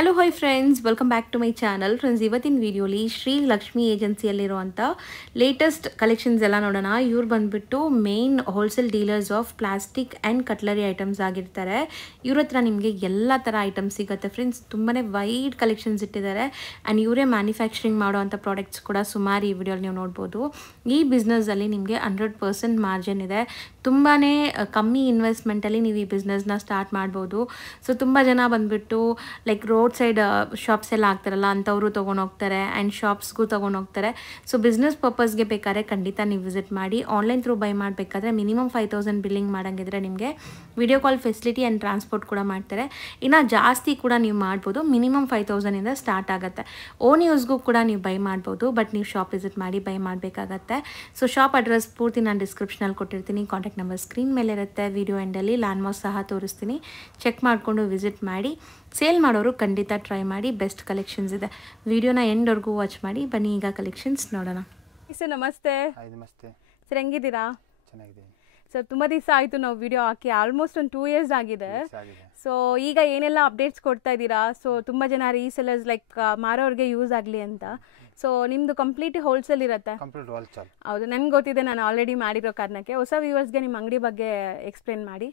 Hello hi friends, welcome back to my channel. Friends, ಇವತ್ತಿನ ವಿಡಿಯೋಲಿ ಶ್ರೀ ಲಕ್ಷ್ಮಿ ಏಜೆನ್ಸಿಯಲ್ಲಿರುವಂಥ ಲೇಟೆಸ್ಟ್ ಕಲೆಕ್ಷನ್ಸ್ ಎಲ್ಲ ನೋಡೋಣ. ಇವ್ರು ಬಂದುಬಿಟ್ಟು main wholesale dealers of plastic and cutlery items ಆಗಿರ್ತಾರೆ. ಇವ್ರ ಹತ್ರ ನಿಮಗೆ ಎಲ್ಲ ಥರ ಐಟಮ್ಸ್ ಸಿಗುತ್ತೆ ಫ್ರೆಂಡ್ಸ್. ತುಂಬಾ ವೈಡ್ ಕಲೆಕ್ಷನ್ಸ್ ಇಟ್ಟಿದ್ದಾರೆ ಆ್ಯಂಡ್ ಇವರೇ ಮ್ಯಾನುಫ್ಯಾಕ್ಚರಿಂಗ್ ಮಾಡೋವಂಥ ಪ್ರಾಡಕ್ಟ್ಸ್ ಕೂಡ ಸುಮಾರು ಈ ವಿಡಿಯೋಲಿ ನೀವು ನೋಡ್ಬೋದು. ಈ ಬಿಸ್ನೆಸ್ಸಲ್ಲಿ ನಿಮಗೆ 100% ಮಾರ್ಜಿನ್ ಇದೆ. ತುಂಬಾ ಕಮ್ಮಿ ಇನ್ವೆಸ್ಟ್ಮೆಂಟಲ್ಲಿ ನೀವು ಈ ಬಿಸ್ನೆಸ್ನ ಸ್ಟಾರ್ಟ್ ಮಾಡ್ಬೋದು. ಸೊ ತುಂಬ ಜನ ಬಂದುಬಿಟ್ಟು ಲೈಕ್ ರೋಡ್ ಸೈಡ್ ಶಾಪ್ಸ್ ಎಲ್ಲ ಆಗ್ತಾರಲ್ಲ, ಅಂಥವರು ತೊಗೊಂಡೋಗ್ತಾರೆ ಆ್ಯಂಡ್ ಶಾಪ್ಸ್ಗೂ ತೊಗೊಂಡೋಗ್ತಾರೆ. ಸೊ ಬಿಸ್ನೆಸ್ ಪರ್ಪಸ್ಗೆ ಬೇಕಾದ್ರೆ ಖಂಡಿತ ನೀವು ವಿಸಿಟ್ ಮಾಡಿ. ಆನ್ಲೈನ್ ಥ್ರೂ ಬೈ ಮಾಡಬೇಕಾದ್ರೆ ಮಿನಿಮಮ್ 5000 ಬಿಲ್ಲಿಂಗ್ ಮಾಡೋಂಗಿದ್ರೆ ನಿಮಗೆ video call facility and transport ಕೂಡ ಮಾಡ್ತಾರೆ. ಇನ್ನು ಜಾಸ್ತಿ ಕೂಡ ನೀವು ಮಾಡ್ಬೋದು. ಮಿನಿಮಮ್ 5000 ಸ್ಟಾರ್ಟ್ ಆಗುತ್ತೆ. ಓನ್ ಯೂಸ್ಗೂ ಕೂಡ ನೀವು ಬೈ ಮಾಡ್ಬೋದು, ಬಟ್ ನೀವು ಶಾಪ್ ವಿಸಿಟ್ ಮಾಡಿ ಬೈ ಮಾಡಬೇಕಾಗತ್ತೆ. ಸೊ ಶಾಪ್ ಅಡ್ರೆಸ್ ಪೂರ್ತಿ ನಾನು ಡಿಸ್ಕ್ರಿಪ್ಷನಲ್ಲಿ ಕೊಟ್ಟಿರ್ತೀನಿ. ಕಾಂಟ್ಯಾಕ್ಟ್ ನಂಬರ್ ಸ್ಕ್ರೀನ್ ಮೇಲೆ ಇರುತ್ತೆ. ವಿಡಿಯೋ ಎಂಡಲ್ಲಿ ಲ್ಯಾಂಡ್ ಮಾರ್ಕ್ ಸಹ ತೋರಿಸ್ತೀನಿ. ಚೆಕ್ ಮಾಡಿಕೊಂಡು ವಿಸಿಟ್ ಮಾಡಿ. ಸೇಲ್ ಮಾಡೋರು ಖಂಡಿತ ಟ್ರೈ ಮಾಡಿ. ಬೆಸ್ಟ್ ಕಲೆಕ್ಷನ್ಸ್ ಇದೆ. ವಿಡಿಯೋನ ಎಂಡ್ವರೆಗೂ ವಾಚ್ ಮಾಡಿ. ಬನ್ನಿ ಈಗ ಕಲೆಕ್ಷನ್ಸ್ ನೋಡೋಣ. ಸರ್ ನಮಸ್ತೆ. ನಮಸ್ತೆ ಸರ್, ಹೆಂಗಿದ್ದೀರಾ? ಚೆನ್ನಾಗಿದೆ ಸರ್. ತುಂಬ ದಿವಸ ಆಯಿತು ನಾವು ವಿಡಿಯೋ ಹಾಕಿ, ಆಲ್ಮೋಸ್ಟ್ ಒಂದು 2 years ಆಗಿದೆ. ಸೊ ಈಗ ಏನೆಲ್ಲ ಅಪ್ಡೇಟ್ಸ್ ಕೊಡ್ತಾ ಇದ್ದೀರಾ? ಸೊ ತುಂಬ ಜನ ರೀಸೆಲರ್ಸ್ ಲೈಕ್ ಮಾರೋರಿಗೆ ಯೂಸ್ ಆಗಲಿ ಅಂತ. ಸೊ ನಿಮ್ಮದು ಕಂಪ್ಲೀಟ್ ಹೋಲ್ಸೇಲ್ ಇರುತ್ತೆ? ಹೌದು, ನನಗೆ ಗೊತ್ತಿದೆ. ನಾನು ಆಲ್ರೆಡಿ ಮಾಡಿರೋ ಕಾರಣಕ್ಕೆ ಹೊಸ ವ್ಯೂವರ್ಸ್ಗೆ ನಿಮ್ಮ ಅಂಗಡಿ ಬಗ್ಗೆ ಎಕ್ಸ್ಪ್ಲೇನ್ ಮಾಡಿ.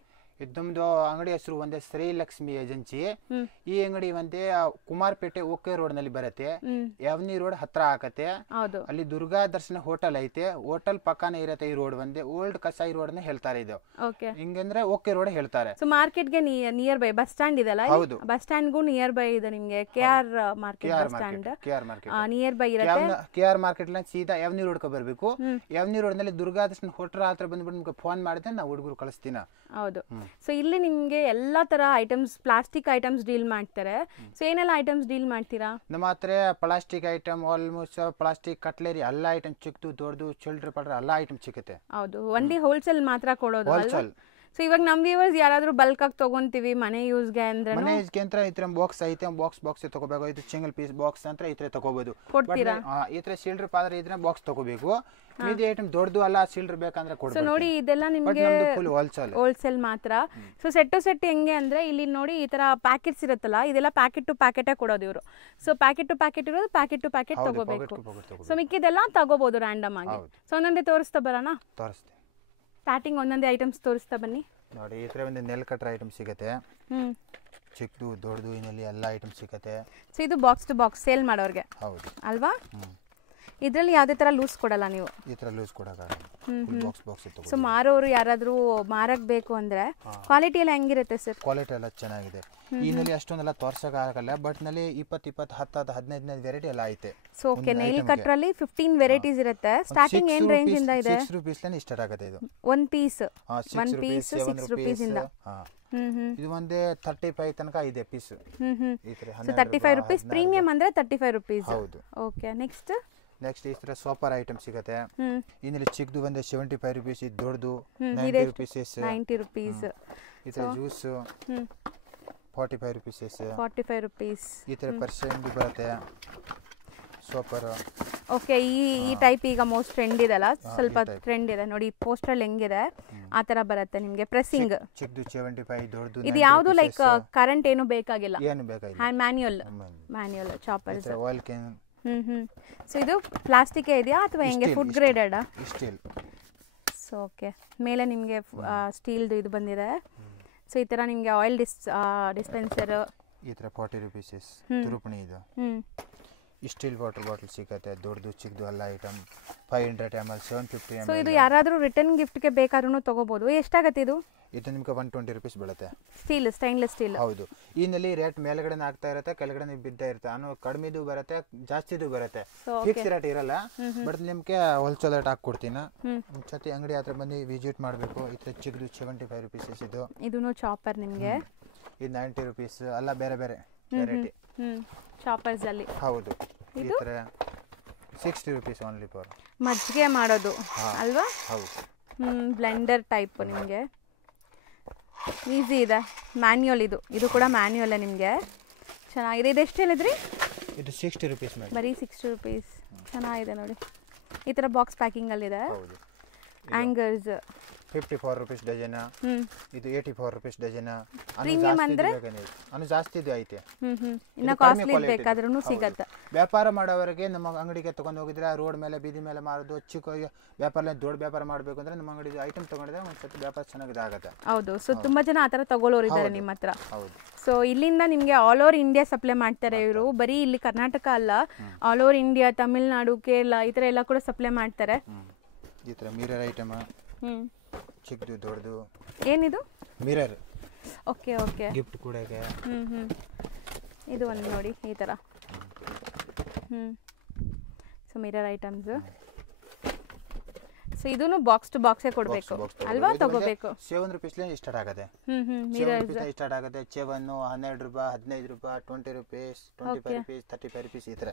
ನಮ್ದು ಅಂಗಡಿ ಹೆಸರು ಒಂದೇ ಶ್ರೀ ಲಕ್ಷ್ಮಿ ಏಜೆನ್ಸಿ. ಈ ಅಂಗಡಿ ಒಂದೇ ಕುಮಾರಪೇಟೆ ಓಕೆ ರೋಡ್ ನಲ್ಲಿ ಬರುತ್ತೆ. ಯಾವನಿ ರೋಡ್ ಹತ್ರ ಆಗತ್ತೆ. ಅಲ್ಲಿ ದುರ್ಗಾ ದರ್ಶನ ಹೋಟೆಲ್ ಐತೆ. ಹೋಟೆಲ್ ಪಕ್ಕನೇ ಇರತ್ತೆ. ಈ ರೋಡ್ ಒಂದೇ ಓಲ್ಡ್ ಕಸಾಯಿ ರೋಡ್ ನ ಹೇಳ್ತಾರೆ. ಇದು ಹಿಂಗಂದ್ರೆ ಓಕೆ ರೋಡ್ ಹೇಳ್ತಾರೆ. ಸೊ ಮಾರ್ಕೆಟ್ ಗೆ ನಿಯರ್ ಬೈ ಬಸ್ ಸ್ಟ್ಯಾಂಡ್ ಇದೆಲ್ಲ? ಹೌದು, ಬಸ್ ಸ್ಟ್ಯಾಂಡ್ ಗೂ ನಿಯರ್ ಬೈ ಇದೆ ನಿಮ್ಗೆ. KR market bus stand nearby ಇರುತ್ತೆ. ಕೆಆರ್ ಮಾರ್ಕೆಟ್ ಸೀದಾ ಯಾವನಿ ರೋಡ್ ಕ ಬರ್ಬೇಕು. ಯಾವನಿ ರೋಡ್ ನಲ್ಲಿ ದುರ್ಗಾ ದರ್ಶನ ಹೋಟೆಲ್ ಹತ್ರ ಬಂದ್ಬಿಟ್ಟು ನಿಮ್ಗೆ ಫೋನ್ ಮಾಡಿದ್ರೆ ನಾವು ಹುಡುಗರು ಕಳಿಸ್ತೀನ. ಹೌದು. ಸೊ ಇಲ್ಲಿ ನಿಮ್ಗೆ ಎಲ್ಲಾ ತರ ಐಟಮ್ಸ್, ಪ್ಲಾಸ್ಟಿಕ್ ಐಟಮ್ಸ್ ಡೀಲ್ ಮಾಡ್ತಾರೆ. ಸೊ ಏನೆಲ್ಲ ಐಟಮ್ಸ್ ಡೀಲ್ ಮಾಡ್ತೀರಾ? ನಮ್ಮ ಹತ್ರ plastic item, almost plastic cutlery ಎಲ್ಲ ಐಟಮ್ ಚಿಕ್ಕದು ದೊಡ್ಡದು ಚಿಲ್ಡ್ರ ಪಡ್ರ ಎಲ್ಲ ಐಟಮ್ ಸಿಗುತ್ತೆ. ಹೌದು, ಒಂದೇ ಹೋಲ್ಸೇಲ್ ಮಾತ್ರ ಕೊಡೋದು ಹೋಲ್ಸೇಲ್. ಸೊ ಇವಾಗ ನಮ್ ವ್ಯೂವರ್ಸ್ ಯಾರಾದ್ರೂ ಬಲ್ಕ್ ಆಗಿ ತಗೊಂತೀವಿ ಮನೆ ಯೂಸ್ಗೆ ಅಂದ್ರೆ, ಮನೆ ಯೂಸ್ಗೆ ಅಂತ ಈ ತರ ಬಾಕ್ಸ್ ಐತೆ, ಬಾಕ್ಸ್ ತಗೋಬೇಕು. ಇದು ಸಿಂಗಲ್ ಪೀಸ್ ಬಾಕ್ಸ್ ಅಂತ ಈ ತರ ತಗೋಬಹುದು. ಈ ತರ ಸಿಲ್ಡ್ರ್ ಪಾದ್ರೆ ಇದ್ರೆ ಬಾಕ್ಸ್ ತಗೋಬೇಕು. ಮೀದಿ ಐಟಮ್ ದೊಡ್ಡದು ಅಲ್ಲ, ಸಿಲ್ಡ್ರ್ ಬೇಕಂದ್ರೆ ಕೊಡ್ಬೇಕು. ಸೊ ನೋಡಿ, ಇದೆಲ್ಲ ನಿಮಗೆ ಹೋಲ್ಸೇಲ್ ಮಾತ್ರ. ಸೊ ಸೆಟ್ ಹೆಂಗೆ ಅಂದ್ರೆ ಇಲ್ಲಿ ನೋಡಿ, ಈ ತರ ಪ್ಯಾಕೆಟ್ಸ್ ಇರುತ್ತಲ್ಲ, ಇದೆಲ್ಲ ಪ್ಯಾಕೆಟ್ ಟು ಪ್ಯಾಕೆಟ್ ಕೊಡೋದು ಇವರು. ಸೊ ಪ್ಯಾಕೆಟ್ ಟು ಪ್ಯಾಕೆಟ್ ಇರೋದು ಪ್ಯಾಕೆಟ್ ಟು ಪ್ಯಾಕೆಟ್ ತಗೋಬೇಕು. ಸೊ ಮಿಕ್ಕಿದೆಲ್ಲ ತಗೋಬಹುದು ರ್ಯಾಂಡಮ್ ಆಗಿ. ಸೊ ಒಂದೊಂದೇ ತೋರಿಸ್ತಾ ಬರೋಣ. ಸ್ಟಾರ್ಟಿಂಗ್ ಒಂದೊಂದೇ ಐಟಮ್ಸ್ ತೋರಿಸ್ತಾ ಬನ್ನಿ. ನೋಡಿ, ಈ ತರ ಒಂದು ನೆಲ್ ಕಟ್ರ ಐಟಮ್ ಸಿಗುತ್ತೆ. ಚಿಕ್ಕದು ದೊಡ್ಡದು ಇನ್ನಲ್ಲಿ ಎಲ್ಲ ಐಟಮ್ ಸಿಗುತ್ತೆ. ಸೊ ಇದು ಬಾಕ್ಸ್ ಟು ಬಾಕ್ಸ್ ಸೇಲ್ ಮಾಡೋರ್ಗೆ. ಹೌದು ಅಲ್ವಾ? ಇದ್ರಲ್ಲಿ ಯಾವುದೇ ತರ ಲೂಸ್ ಕೊಡಲ್ಲ ನೀವು? ಈ ತರ ಲೂಸ್ ಕೊಡಲ್ಲ. ಸೊ ಮಾರೋರು ಯಾರಾದ್ರೂ ಮಾರಕ್ ಬೇಕು ಅಂದ್ರೆ ಕ್ವಾಲಿಟಿ ಎಲ್ಲ ಹೆಂಗಿರುತ್ತೆ ಸರ್? ಕ್ವಾಲಿಟಿ ಎಲ್ಲ ಚೆನ್ನಾಗಿದೆ. ಈ ನಲ್ಲಿ ಅಷ್ಟೊಂದೆಲ್ಲ ತೋರ್ಸಕ್ ಆಗಲ್ಲ, ಬಟ್ ನಲ್ಲಿ 20 10 15 ವೆರೈಟಿ ಎಲ್ಲ ಐತೆ. ಸೊ ಓಕೆ, ನೈಲ್ ಕಟ್ರಲ್ಲಿ 15 ವೆರೈಟೀಸ್ ಇರುತ್ತೆ. ಸ್ಟಾರ್ಟಿಂಗ್ ಏನ್ ರೇಂಜ್ ಇಂದ ಇದೆ? 6 ರೂಪೀಸ್ ಲಿಂದ ಸ್ಟಾರ್ಟ್ ಆಗುತ್ತೆ. ಇದು ಒನ್ ಪೀಸ್ 6 ರೂಪೀಸ್ ಇಂದ. ಇದು ಒಂದೇ 35 ತನಕ ಇದೆ ಪೀಸ್. So 35 rupees. ಪ್ರೀಮಿಯಂ ಅಂದ್ರೆ 35 ರೂಪೀಸ್. ಹೌದು. ಓಕೆ, ನೆಕ್ಸ್ಟ್ ಈ ತರ ಸೂಪರ್ ಐಟಮ್ ಸಿಗುತ್ತೆ. ಇನ್ನಲ್ಲಿ ಚಿಕ್ಕದು ಬಂದ್ರೆ 75 ರೂಪೀಸ್, ದೊಡ್ಡದು 90 ರೂಪೀಸ್. ಈ ತರ ಜ್ಯೂಸ್ 45 ರೂಪೀಸ್. ಈ ತರ ಪರ್ಸೆಂಟ್ ಬರುತ್ತೆ ಸೂಪರ್. ಓಕೆ, ಈ ಟೈಪ್ ಈಗ ಮೋಸ್ಟ್ ಟ್ರೆಂಡ್ ಇದೆಲ್ಲ, ಸ್ವಲ್ಪ ಟ್ರೆಂಡ್ ಇದೆ ನೋಡಿ. ಪೋಸ್ಟರ್ ಹೆಂಗಿದೆ ಆ ತರ ಬರುತ್ತೆ ನಿಮ್ಗೆ. ಪ್ರೆಸ್ಸಿಂಗ್ ಚಿಕ್ಕದು 75, ದೊಡ್ಡದು. ಇದು ಯಾವುದು ಲೈಕ್ ಕರೆಂಟ್ ಏನು ಬೇಕಾಗಿಲ್ಲ? ಏನು ಬೇಕಾಗಿಲ್ಲ. Hand manual choppers. Oil can. So ಇದು ಪ್ಲಾಸ್ಟಿಕ್ ಇದೆಯಾ ಅಥವಾ ಹೆಂಗೆ? Food graded? Steel. So okay, ಮೇಲೆ ನಿಮಗೆ ಸ್ಟೀಲ್ದು ಇದು ಬಂದಿದೆ. ಸೊ ಈ ತರ ನಿಮಗೆ ಆಯಿಲ್ ಡಿಸ್ಪೆನ್ಸರ್ ಈ ತರ 40 ರೂಪೀಸ್. ತುರುಪಣಿ ಇದು. ಸ್ಟೀಲ್ ವಾಟರ್ ಬಾಟಲ್ ಸಿಗುತ್ತೆ, ದೊಡ್ಡದು ಚಿಕ್ಕದು ಎಲ್ಲ ಐಟಮ್. 500 ml, 750 ml. ಸೊ ಇದು ಯಾರಾದರೂ ರಿಟರ್ನ್ ಗಿಫ್ಟ್ಗೆ ಬೇಕಾದ್ರೂ ತಗೋಬಹುದು. ಎಷ್ಟಾಗುತ್ತೆ ಇದು? ಇದು ನಿಮಗೆ 120 ರೂಪೀಸ್ ಬೀಳುತ್ತೆ. Steel, stainless steel. ಹೌದು. ಈನಲ್ಲಿ ರೇಟ್ ಮೇಲ್ಗಡೆ ಆಗ್ತಾ ಇರುತ್ತೆ, ಕೆಳಗಡೆ ಬಿದ್ದ ಇರುತ್ತೆ. ಕಡಿಮೆದು ಬರುತ್ತೆ, ಜಾಸ್ತಿದು ಬರುತ್ತೆ. ಫಿಕ್ಸ್ ರೇಟ್ ಇರಲ್ಲ, ಬಟ್ ನಿಮ್ಗೆ ಹೋಲ್ಸೇಲ್ ರೇಟ್ ಹಾಕೊಡ್ತೀನಿ. ಒಂದ್ಸತಿ ಅಂಗಡಿ ಹತ್ರ ಬಂದು ವಿಸಿಟ್ ಮಾಡಬೇಕು. ಈ ತರ ಚಿಕ್ಕದು 75 ರೂಪೀಸ್ ಇದು. ಇದೂ ಚಾಪರ್ ನಿಮಗೆ. ಇದು 90 ರೂಪೀಸ್. ಎಲ್ಲ ಬೇರೆ ಬೇರೆ ವೆರೈಟಿ ಚಾಪರ್ಸ್ ಅಲ್ಲಿ. ಹೌದು. ಈ ತರ 60 ರೂಪೀಸ್ ಓನ್ಲಿ ಫಾರ್ ಮಜ್ಜಿಗೆ ಮಾಡೋದು ಅಲ್ವಾ? ಹೌದು. ಬ್ಲೆಂಡರ್ ಟೈಪ್ ನಿಮಗೆ. ಈಸಿ ಇದೆ. ಮ್ಯಾನ್ಯುಯಲ್ ಇದು ಕೂಡ ಮ್ಯಾನ್ಯುಯಲ್ ನಿಮಗೆ. ಚೆನ್ನಾಗಿದೆ. ಇದು ಎಷ್ಟು ಹೇಳಿದ್ರಿ? ಇದು 60 ರೂಪೀಸ್. ಬರೀ 60 ರೂಪೀಸ್. ಚೆನ್ನಾಗಿದೆ ನೋಡಿ. ಈ ಥರ ಬಾಕ್ಸ್ ಪ್ಯಾಕಿಂಗಲ್ಲಿದೆ. ಆ್ಯಂಗರ್ಸ್ 54 rupees dozen. ಇದು 84 rupees ಡಜನ್. ಪ್ರೀಮಿಯಂ ಅಂದ್ರೆ ಜಾಸ್ತಿ ಇದು ಐತೆ. ಇನ್ನ ಕಾಸ್ಟ್ಲಿ ಬೇಕಾದ್ರೂ ಸಿಗತ್ತೆ. ವ್ಯಾಪಾರ ಮಾಡೋವರಿಗೆ ನಮ್ಮ ಅಂಗಡಿಗೆ ತಗೊಂಡು ಹೋಗಿದ್ರೆ ರೋಡ್ ಮೇಲೆ ಬೀದಿ ಮೇಲೆ ಮಾರೋದು ಚಿಕ್ಕ ವ್ಯಾಪಾರ ದೊಡ್ಡ ವ್ಯಾಪಾರ ಮಾಡಬೇಕು ಅಂದ್ರೆ ನಮ್ಮ ಅಂಗಡಿ ಐಟಮ್ ತಗೊಂಡಿದ್ರೆ ಒಂದ್ಸತಿ ವ್ಯಾಪಾರ ಚೆನ್ನಾಗಿದೆ ಆಗುತ್ತೆ. ಹೌದು. ಸೊ ತುಂಬಾ ಜನ ಆತರ ತಗೊಳ್ಳೋರು ಇದ್ದಾರೆ ನಿಮ್ಮ ಹತ್ರ. ಹೌದು. ಸೊ ಇಲ್ಲಿಂದ ನಿಮಗೆ ಆಲ್ ಓವರ್ ಇಂಡಿಯಾ ಸಪ್ಲೈ ಮಾಡ್ತಾರೆ ಇವರು. ಬರೀ ಇಲ್ಲಿ ಕರ್ನಾಟಕ ಅಲ್ಲ, all over India, Tamil Nadu, Kerala ಈ ತರ ಎಲ್ಲ ಕೂಡ ಸಪ್ಲೈ ಮಾಡ್ತಾರೆ. ಈ ತರ ಮಿರರ್ ಐಟಮ್ ಚಿಕ್ಕದು ದೊಡ್ಡದು. ಏನಿದು? ಮಿರರ್. Okay okay. ಗಿಫ್ಟ್ ಕೊಡಕ್ಕೆ. ಇದು ಒಂದು ನೋಡಿ ಈ ತರ. So mirror items. ಸೊ ಇದನ್ನು ಬಾಕ್ಸ್ ಟು ಬಾಕ್ಸೇ ಕೊಡಬೇಕು ಅಲ್ವಾ? ತಗೋಬೇಕು. 7 ರೂಪಾಯಿ ಸ್ಟಾರ್ಟ್ ಆಗುತ್ತೆ. ಮಿರರ್ ಸ್ಟಾರ್ಟ್ ಆಗುತ್ತೆ. 7 12 ರೂಪಾಯಿ, 15 ರೂಪಾಯಿ, 20 ರೂಪೀಸ್, 25 ರೂಪೀಸ್, 35 ರೂಪೀಸ್ ಈ ತರ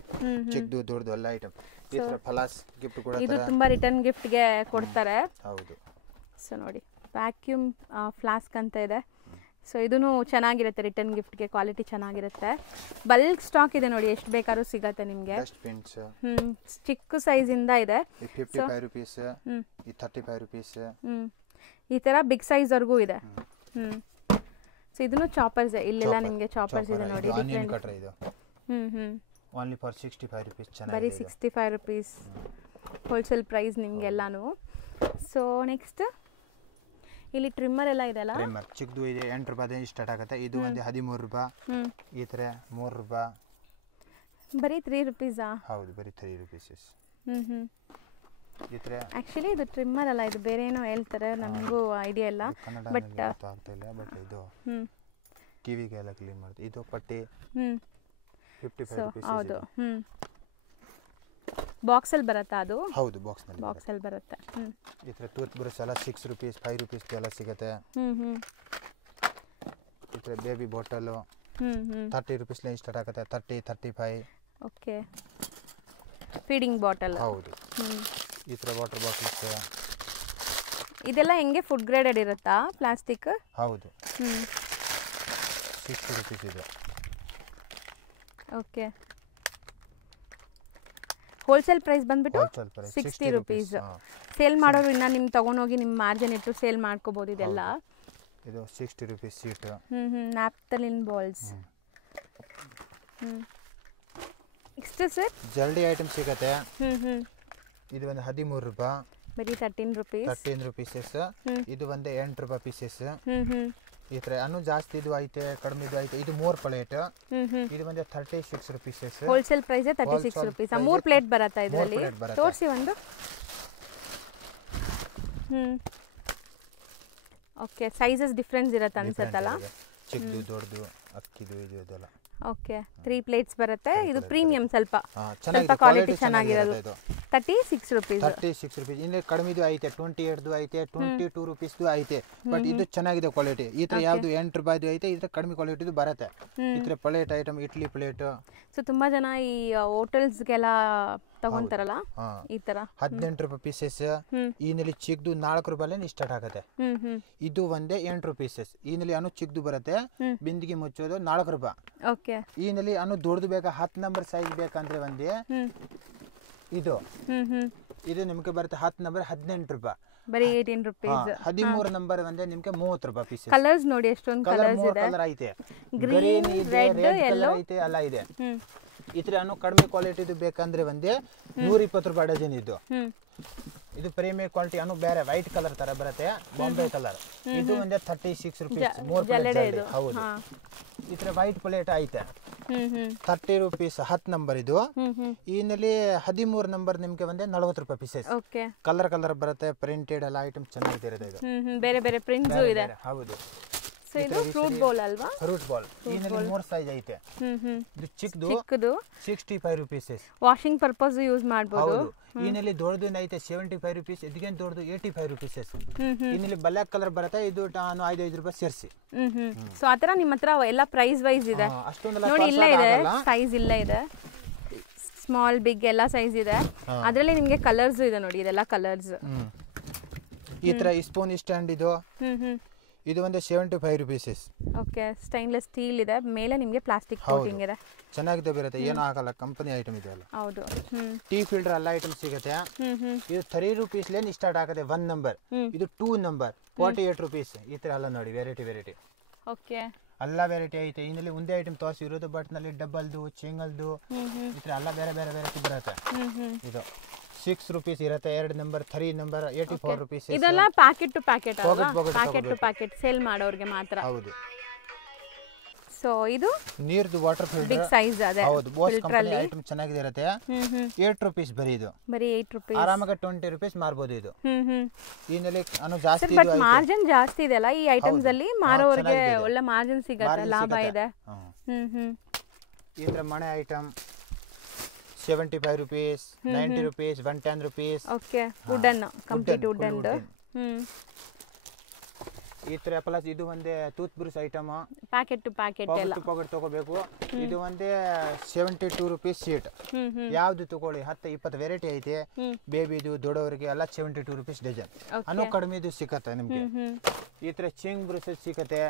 ಚಿಕ್ಕದು ದೊಡ್ಡದು ಎಲ್ಲ ಐಟಮ್. ಈ ತರ ಫ್ಲಾಸ್ ಗಿಫ್ಟ್ ಕೊಡ್ತಾರೆ. ಇದು ತುಂಬಾ ರಿಟರ್ನ್ ಗಿಫ್ಟ್ ಗೆ ಕೊಡ್ತಾರೆ. ಹೌದು. ಸೊ ನೋಡಿ ವ್ಯಾಕ್ಯೂಮ್ ಫ್ಲಾಸ್ಕ್ ಅಂತ ಇದೆ. ಸೊ ಇದೂ ಚೆನ್ನಾಗಿರುತ್ತೆ, ರಿಟರ್ನ್ ಗಿಫ್ಟ್ಗೆ ಕ್ವಾಲಿಟಿ ಚೆನ್ನಾಗಿರುತ್ತೆ. ಬಲ್ಕ್ ಸ್ಟಾಕ್ ಇದೆ ನೋಡಿ, ಎಷ್ಟು ಬೇಕಾದ್ರೂ ಸಿಗತ್ತೆ ನಿಮಗೆ. ಚಿಕ್ಕ ಸೈಜಿಂದ ಇದೆ. 55 ರೂಪೀಸ್, 35 ರೂಪೀಸ್, ಈ ತರ ಬಿಗ್ ಸೈಜ್ ವರ್ಗೂ ಇದೆ. ಸೊ ಇದನ್ನು ಚಾಪರ್ಸ್, ಇಲ್ಲೆಲ್ಲ ನಿಮಗೆ ಚಾಪರ್ಸ್ ಇದೆ ನೋಡಿ. Only for 65 rupees. ಬರೀ 65 ರೂಪೀಸ್ ಹೋಲ್ಸೇಲ್ ಪ್ರೈಸ್ ನಿಮಗೆಲ್ಲಾನು. ಸೊ ನೆಕ್ಸ್ಟ್ ಇಲ್ಲಿ ಟ್ರಿಮ್ಮರ್ ಎಲ್ಲ ಇದೆ ಅಲ್ಲ? ಟ್ರಿಮ್ಮರ್ ಚಿಕ್ಕದು ಇದೆ, 8 ರೂಪಾಯಿ ಸ್ಟಾರ್ಟ್ ಆಗುತ್ತೆ. ಇದು ಒಂದು 13 ರೂಪಾಯಿ. ಈ ತರ 3 ರೂಪಾಯಿ. ಬರೀ 3 ರೂಪೀಸಾ? ಹೌದು, ಬರೀ 3 ರೂಪೀಸ್. ಈ ತರ ಆಕ್ಚುಲಿ ಇದು ಟ್ರಿಮ್ಮರ್ ಅಲ್ಲ, ಇದು ಬೇರೆ ಏನೋ ಹೇಳ್ತಾರೆ, ನನಗೂ ಐಡಿಯಾ ಇಲ್ಲ. ಬಟ್ ಇದು ಕಿವಿಗೆಲ್ಲ ಕ್ಲೀನ್ ಮಾಡುತ್ತೆ. ಇದು ಪಟ್ಟಿ 55 ರೂಪೀಸ್. ಹೌದು. ಬಾಕ್ಸ್ ಅಲ್ಲಿ ಬರುತ್ತಾ ಅದು? ಹೌದು, ಬಾಕ್ಸ್ ಅಲ್ಲಿ ಬರುತ್ತೆ. ಈ ತರ ಟೂತ್ ಬ್ರಷ್ ಎಲ್ಲ 6 ರೂಪೀಸ್, 5 ರೂಪೀಸ್ ಎಲ್ಲ ಸಿಗುತ್ತೆ. ಈ ತರ ಬೇಬಿ ಬಾಟಲ್ 30 ರೂಪೀಸ್ ಸ್ಟಾರ್ಟ್ ಆಗುತ್ತೆ. 30, 35. ಓಕೆ. Feeding bottle. ಹೌದು. ಈ ತರ ವಾಟರ್ ಬಾಟಲ್ಸ್ ಇದೆಲ್ಲ ಹೆಂಗೆ ಫುಡ್ ಗ್ರೇಡೆಡ್ ಇರುತ್ತಾ ಪ್ಲಾಸ್ಟಿಕ್? ಹೌದು. 60 ರೂಪೀಸ್ ಇದೆ. ಓಕೆ. ಹೋಲ್ಸೇಲ್ ಪ್ರೈಸ್ ಬಂದ್ಬಿಟ್ಟು 60 ರೂಪೀಸ್. ಸೇಲ್ ಮಾಡೋರು ಇನ್ನ ನಿಮ್ ತಗೊಂಡೋಗಿ ನಿಮ್ಮ ಮಾರ್ಜಿನ್ ಇಟ್ಟು ಸೇಲ್ ಮಾಡ್ಕೋಬಹುದು. ಇದೆಲ್ಲ ಇದು 60 rupees seat. Naphthalene balls. Next sir ಜಲ್ಡಿ ಐಟಮ್ ಸಿಗುತ್ತೆ. ಇದು ಒಂದು 13 ರೂಪಾಯಿ. ಬರೀ 13 ರೂಪೀಸ್. 13 ರೂಪೀಸಸ್. ಇದು ಒಂದು 8 ರೂಪಾಯಿ ಪೀಸಸ್. ಈ ತರ ಅನ್ನು ಜಾಸ್ತಿ ಇದು ಐತೆ, ಕಡಿಮೆ ಇದು ಐತೆ. ಇದು 3 ಪ್ಲೇಟ್. ಇದು ಒಂದು 36 rupees. Wholesale price 36 rupees. 3 plate ಬರುತ್ತಾ ಇದರಲ್ಲಿ? ತೋರಿಸಿ ಒಂದು. ಓಕೆ. ಸೈಜಸ್ ಡಿಫರೆನ್ಸ್ ಇರುತ್ತೆ ಅನ್ಸುತ್ತಲ್ಲ? ಚಿಕ್ಕದು ದೊಡ್ಡದು ಅಕ್ಕಿದು ಇದು ಇದೆಲ್ಲ. ಓಕೆ. 3 ಪ್ಲೇಟ್ಸ್ ಬರುತ್ತೆ. ಇದು ಪ್ರೀಮಿಯಂ, ಸ್ವಲ್ಪ ಕ್ವಾಲಿಟಿ ಚೆನ್ನಾಗಿರೋದು. 36 ರೂಪೀಸ್. 36 ರೂಪೀಸ್. ಇನ್ನು ಕಡಿಮೆದು ಐತೆ, 28ದು ಐತೆ, 22 ರೂಪೀಸ್ದು ಐತೆ. ಬಟ್ ಇದು ಚೆನ್ನಾಗಿದೆ ಕ್ವಾಲಿಟಿ. ಈ ತರ ಯಾವ್ದು 8 ರೂಪಾಯಿದು ಐತೆ, ಈ ತರ ಕಡಿಮೆ ಕ್ವಾಲಿಟಿದು ಬರುತ್ತೆ. ಈ ತರ plate item, idli plate. So ತುಂಬಾ ಜನ ಈ ಹೋಟೆಲ್ಸ್ಗೆಲ್ಲ ತಗೊಂತಾರಲ್ಲ ಈ ತರ. 18 ರೂಪಾಯಿ ಪೀಸಸ್. ಈನಲ್ಲಿ ಚಿಕ್ಕದು 4 ರೂಪಾಯಿ ಸ್ಟಾರ್ಟ್ ಆಗುತ್ತೆ. ಇದು ಒಂದೇ 8 ರೂಪೀಸಸ್. ಈನಲ್ಲಿ ಅನು ಚಿಕ್ಕದು ಬರುತ್ತೆ, ಬಿಂದಿಗೆ ಮುಚ್ಚೋದು 4 ರೂಪಾಯಿ. ಓಕೆ. ಈನಲ್ಲಿ ಅನು ದೊಡ್ಡದು ಬೇಕಾ, 10 ನಂಬರ್ ಸೈಜ್ ಬೇಕಂದ್ರೆ ಒಂದೇ ಇದು ಇದು ನಿಮ್ಗೆ ಬರುತ್ತೆ 10 ನಂಬರ್ 18 ರೂಪಾಯಿ. ಬರೀ 18 ರೂಪೀಸ್. 13 ನಂಬರ್ ಒಂದೇ ನಿಮ್ಗೆ 30 ರೂಪಾಯಿ ಪೀಸ್. ಕಲರ್ಸ್ ನೋಡಿ ಎಷ್ಟೊಂದು ಕಲರ್ಸ್ ಇದೆ. ಕಲರ್ ಐತೆ, ಗ್ರೀನ್, ರೆಡ್, ಯೆಲ್ಲೋ ಐತೆ, ಎಲ್ಲ ಇದೆ. ಇತರ ಅನ್ನು ಕಡಿಮೆ ಕ್ವಾಲಿಟಿದು ಬೇಕಂದ್ರೆ ಒಂದೇ 120 ರೂಪಾಯಿ ಡಜನ್. ಇದು ಪ್ರೀಮಿಯಂ ಕ್ವಾಲಿಟಿ ಅನ್ನು ಬೇರೆ ವೈಟ್ ಕಲರ್ ತರ ಬರುತ್ತೆ, ಬಾಂಬೆ ಕಲರ್. ಇದು ಒಂದೇ 36 ರೂಪೀಸ್. 3 ಪ್ಲೇಟ್. ಹೌದು. ಈ ತರ ವೈಟ್ ಪ್ಲೇಟ್ ಐತೆ 30 ರೂಪೀಸ್. 10 ನಂಬರ್ ಇದು. ಈನಲ್ಲಿ 13 ನಂಬರ್ ನಿಮ್ಗೆ ಒಂದೇ 40 ರೂಪಾಯಿ ಪೀಸಸ್. ಕಲರ್ ಕಲರ್ ಬರುತ್ತೆ, ಪ್ರಿಂಟೆಡ್ ಎಲ್ಲ ಐಟಮ್ ಚೆನ್ನಾಗಿರುತ್ತೆ. ಇದು ಬೇರೆ ಬೇರೆ ಪ್ರಿಂಟ್ಸ್ ಇದೆ. ಹೌದು. ಸೊ ಇದು ಫ್ರೂಟ್ ಬೌಲ್ ಅಲ್ವಾ? Fruit bowl. ಈನಲ್ಲಿ 3 ಸೈಜ್ ಐತೆ. ಇದು ಚಿಕ್ಕದು 65 ರೂಪೀಸ್. ವಾಷಿಂಗ್ ಪರ್ಪಸ್ ಯೂಸ್ ಮಾಡಬಹುದು. ಈನಲ್ಲಿ ದೊಡ್ಡದು ಐತೆ 75 ರೂಪೀಸ್. ಇದಕ್ಕೇನು ದೊಡ್ಡದು 85 ರೂಪೀಸ್. ಈನಲ್ಲಿ ಬ್ಲಾಕ್ ಕಲರ್ ಬರುತ್ತೆ. ಇದು ನಾನು 5 ರೂಪಾಯಿ ಸೇರಿಸಿ. ಸೊ ಆತರ ನಿಮ್ಮ ಹತ್ರ ಎಲ್ಲ ಪ್ರೈಸ್ ವೈಸ್ ಇದೆ ನೋಡಿ. ಇಲ್ಲೇ ಇದೆ ಸೈಜ್, ಇಲ್ಲೇ ಇದೆ ಸ್ಮಾಲ್, ಬಿಗ್ ಎಲ್ಲ ಸೈಜ್ ಇದೆ. ಅದರಲ್ಲಿ ನಿಮಗೆ ಕಲರ್ಸ್ ಇದೆ ನೋಡಿ, ಇದೆಲ್ಲ ಕಲರ್ಸ್. ಈ ತರ ಸ್ಪೂನ್ ಸ್ಟ್ಯಾಂಡ್ ಇದು. ಇದು ಒಂದು 75 ರುಪೀಸ್. ಓಕೆ, ಸ್ಟೈನ್ಲೆಸ್ ಸ್ಟೀಲ್ ಇದೆ, ಮೇಲೆ ನಿಮಗೆ ಪ್ಲಾಸ್ಟಿಕ್ ಕೋಟಿಂಗ್ ಇದೆ. ಚೆನ್ನಾಗಿದೆ ಬರುತ್ತೆ, ಏನು ಆಗಲ್ಲ, ಕಂಪನಿ ಐಟಮ್ ಇದೆ ಅಲ್ಲ. ಹೌದು. ಟೀ ಫಿಲ್ಟರ್ ಎಲ್ಲ ಐಟಮ್ ಸಿಗುತ್ತೆ. ಇದು 30 ರುಪೀಸ್ ಸ್ಟಾರ್ಟ್ ಆಗುತ್ತೆ 1 ನಂಬರ್. ಇದು 2 ನಂಬರ್ 48 ರುಪೀಸ್. ಈ ತರ ಎಲ್ಲ ನೋಡಿ ವೆರೈಟಿ. ಓಕೆ, ಎಲ್ಲ ವೆರೈಟಿ ಐತೆ. ಇದರಲ್ಲಿ ಒಂದೇ ಐಟಮ್ ತೋರಿಸಿರೋದು, ಬಟ್ ನಲ್ಲಿ ಡಬಲ್ದು, ಸಿಂಗಲ್ದು, ಈ ತರ ಎಲ್ಲ ಬೇರೆ ವೆರೈಟಿ ಬರುತ್ತೆ. ಇದು 6 ರುಪೀಸ್ ಇರುತ್ತೆ 2 ನಂಬರ್, 3 ನಂಬರ್ 84 ರುಪೀಸ್. ಇದೆಲ್ಲ ಪ್ಯಾಕೆಟ್ ಟು ಪ್ಯಾಕೆಟ್ ಅಲ್ವಾ? ಪ್ಯಾಕೆಟ್ ಟು ಪ್ಯಾಕೆಟ್ ಸೇಲ್ ಮಾಡೋರಿಗೆ ಮಾತ್ರ. ಹೌದು. ಸೊ ಇದು ನೀರ್ದು ವಾಟರ್ ಫಿಲ್ಟರ್ ಬಿಗ್ ಸೈಜ್ ಅದೇ. ಹೌದು, ಬೋಸ್ ಕಂಪನಿ ಐಟಮ್ ಚೆನ್ನಾಗಿದೆ ಇರುತ್ತೆ. 8 ರುಪೀಸ್ ಬರೀ ಇದು. ಬರೀ 8 ರೂಪಾಯಿ. ಆರಾಮಾಗಿ 20 ರುಪೀಸ್ ಮಾರ್ಬೋದು ಇದು. ಇದರಲ್ಲಿ ಜಾಸ್ತಿ ಬಟ್ ಮಾರ್ಜಿನ್ ಜಾಸ್ತಿ ಇದೆ ಅಲ್ಲ ಈ ಐಟಮ್ಸ್ ಅಲ್ಲಿ, ಮಾರೋರಿಗೆ ಒಳ್ಳೆ ಮಾರ್ಜಿನ್ ಸಿಗುತ್ತೆ, ಲಾಭ ಇದೆ. ಈ ತರ ಮನೆ item 75 rupees, 90 rupees, 110 rupees. Okay, wooden, complete wooden. ಈ ತರ ಪ್ಲಸ್ ಇದು ಒಂದೇ toothbrush item, packet to packet ಎಲ್ಲ ಪಾಕೆಟ್ ತಗೋಬೇಕು. ಇದು ಒಂದೇ 72 ರುಪೀಸ್ ಶೀಟ್. ಯಾವ್ದು ತಗೊಳ್ಳಿ, 10-20 ವೆರೈಟಿ ಐತೆ. ಬೇಬಿದು, ದೊಡ್ಡವರಿಗೆ ಎಲ್ಲ 72 ರುಪೀಸ್ ಡಜನ್. ಅನ್ನೋ ಕಡಿಮೆದು ಸಿಕ್ಕತ್ತೆ ನಿಮ್ಗೆ. ಈ ತರ ಚಿಂಗ್ ಬ್ರಷ್ ಸಿಕ್ಕತ್ತೆ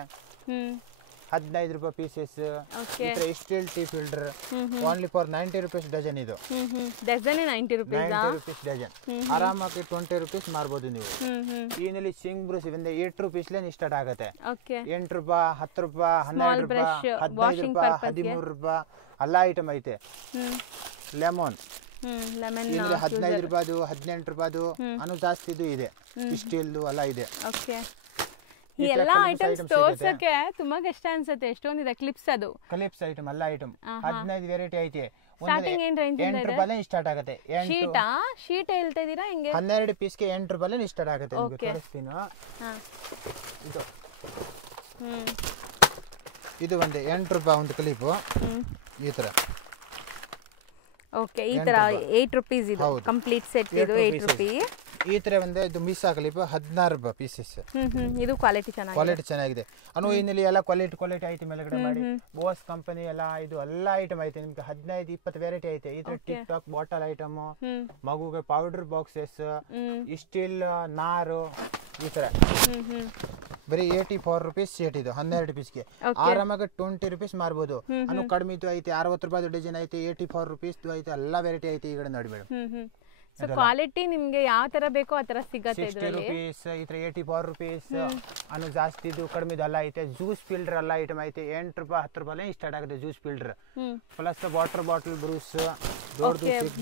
15 ರೂಪಾಯಿ ಪೀಸಸ್. ಈ ತರ steel tea filter only for 90 rupees dozen. ಇದು ಡಜನ್ 90 ರುಪೀಸ್ ಡಜನ್. ಆರಾಮಾಗಿ 20 ರುಪೀಸ್ ಮಾರ್ಬೋದು ನೀವು. ಈನಲ್ಲಿ ಸಿಂಗ್ ಬ್ರಷ್ ಇಂದ 8 ರುಪೀಸ್ ಸ್ಟಾರ್ಟ್ ಆಗುತ್ತೆ. 8 ರೂಪಾಯಿ, 10 ರೂಪಾಯಿ, 12 ರೂಪಾಯಿ, 15 ರೂಪಾಯಿ, 13 ರೂಪಾಯಿ ಎಲ್ಲ ಐಟಮ್ ಐತೆ. ಲೆಮನ್ ಇಲ್ಲಿ 15 ರೂಪಾಯಿದು, 18 ರೂಪಾಯಿದು ಅನು ಜಾಸ್ತಿದು ಇದೆ. ಸ್ಟೀಲ್ದು ಎಲ್ಲ ಇದೆ. ಈ ಎಲ್ಲ ಐಟಮ್ಸ್ ತೋರ್ಸಕ್ಕೆ ತುಂಬಾ ಕಷ್ಟ ಅನ್ಸುತ್ತೆ, ಎಷ್ಟೊಂದಿದೆ ಕ್ಲಿಪ್ಸ್. ಅದು ಕ್ಲಿಪ್ಸ್ ಐಟಮ್ ಎಲ್ಲ ಐಟಮ್ 15 ವೆರೈಟಿ ಐತೆ. ಸ್ಟಾರ್ಟಿಂಗ್ ಏನ್ ರೇಂಜ್ ಇಂದ ಇದೆ? 8 ರೂಪಾಯಿ ಸ್ಟಾರ್ಟ್ ಆಗುತ್ತೆ. ಶೀಟ್ ಹೇಳ್ತಾ ಇದೀರಾ ಹೆಂಗೆ? 12 ಪೀಸ್ಗೆ 8 ರೂಪಾಯಿ ಸ್ಟಾರ್ಟ್ ಆಗುತ್ತೆ. ನಿಮಗೆ ತೋರಿಸ್ತೀನಿ. ಇದು ಒಂದು 8 ರೂಪಾಯಿ ಒಂದು ಕ್ಲಿಪ್. ಈ ತರ ಓಕೆ, ಈ ತರ 8 ರೂಪೀಸ್ ಇದು ಕಂಪ್ಲೀಟ್ ಸೆಟ್. ಇದು 8 ರೂಪಾಯಿ. ಈ ತರ ಒಂದು ಇದು ಮಿಸ್ ಆಗಲಿಪ್ಪ 16 ರೂಪಾಯಿ ಪೀಸಸ್. ಇದು ಕ್ವಾಲಿಟಿ ಚೆನ್ನಾಗಿದೆ. ಇನ್ನಲ್ಲಿ ಎಲ್ಲ ಕ್ವಾಲಿಟಿ ಐತೆ. ಮೇಲ್ಗಡೆ ಮಾಡಿ ಬೋಸ್ ಕಂಪನಿ ಎಲ್ಲ ಇದು ಎಲ್ಲ ಐಟಮ್ ಐತೆ. ನಿಮ್ಗೆ 15-20 ವೆರೈಟಿ ಐತೆ. ಈ ತರ ಟಿಕ್ ಟಾಕ್ ಬಾಟಲ್ ಐಟಮ್, ಮಗುಗೆ ಪೌಡರ್ ಬಾಕ್ಸಸ್, ಸ್ಟೀಲ್ ನಾರು, ಈ ತರ ಬರೀ 84 ರುಪೀಸ್ ಶೇಟ್. ಇದು 12 ಪೀಸ್ಗೆ ಆರಾಮಾಗಿ 20 ರುಪೀಸ್ ಮಾರ್ಬೋದು. ಕಡಿಮೆ ಐತೆ, 60 ರೂಪಾಯಿ ಡಿಸೈನ್ ಐತೆ, 84 ರುಪೀಸ್ ಐತೆ, ಎಲ್ಲ ವೆರೈಟಿ ಐತೆ. ಈ ಕಡೆ ನೋಡಿ ಮೇಡಮ್. ಸೊ ಕ್ವಾಲಿಟಿ ನಿಮ್ಗೆ ಯಾವ ತರ ಬೇಕೋ ಆ ತರ ಸಿಗುತ್ತೆ. 60 ರೂಪೀಸ್, ಈ ತರ 84 ರೂಪೀಸ್ ಜಾಸ್ತಿ. ಇದು ಕಡಿಮೆ ಎಲ್ಲ ಐತೆ. ಜ್ಯೂಸ್ ಫಿಲ್ಟರ್ ಎಲ್ಲ ಐಟಮ್ ಐತೆ. 8 ರೂಪಾಯಿ 10 ರೂಪಾಯಿ ಸ್ಟಾರ್ಟ್ ಆಗುತ್ತೆ juice filter. Plus water bottle brush,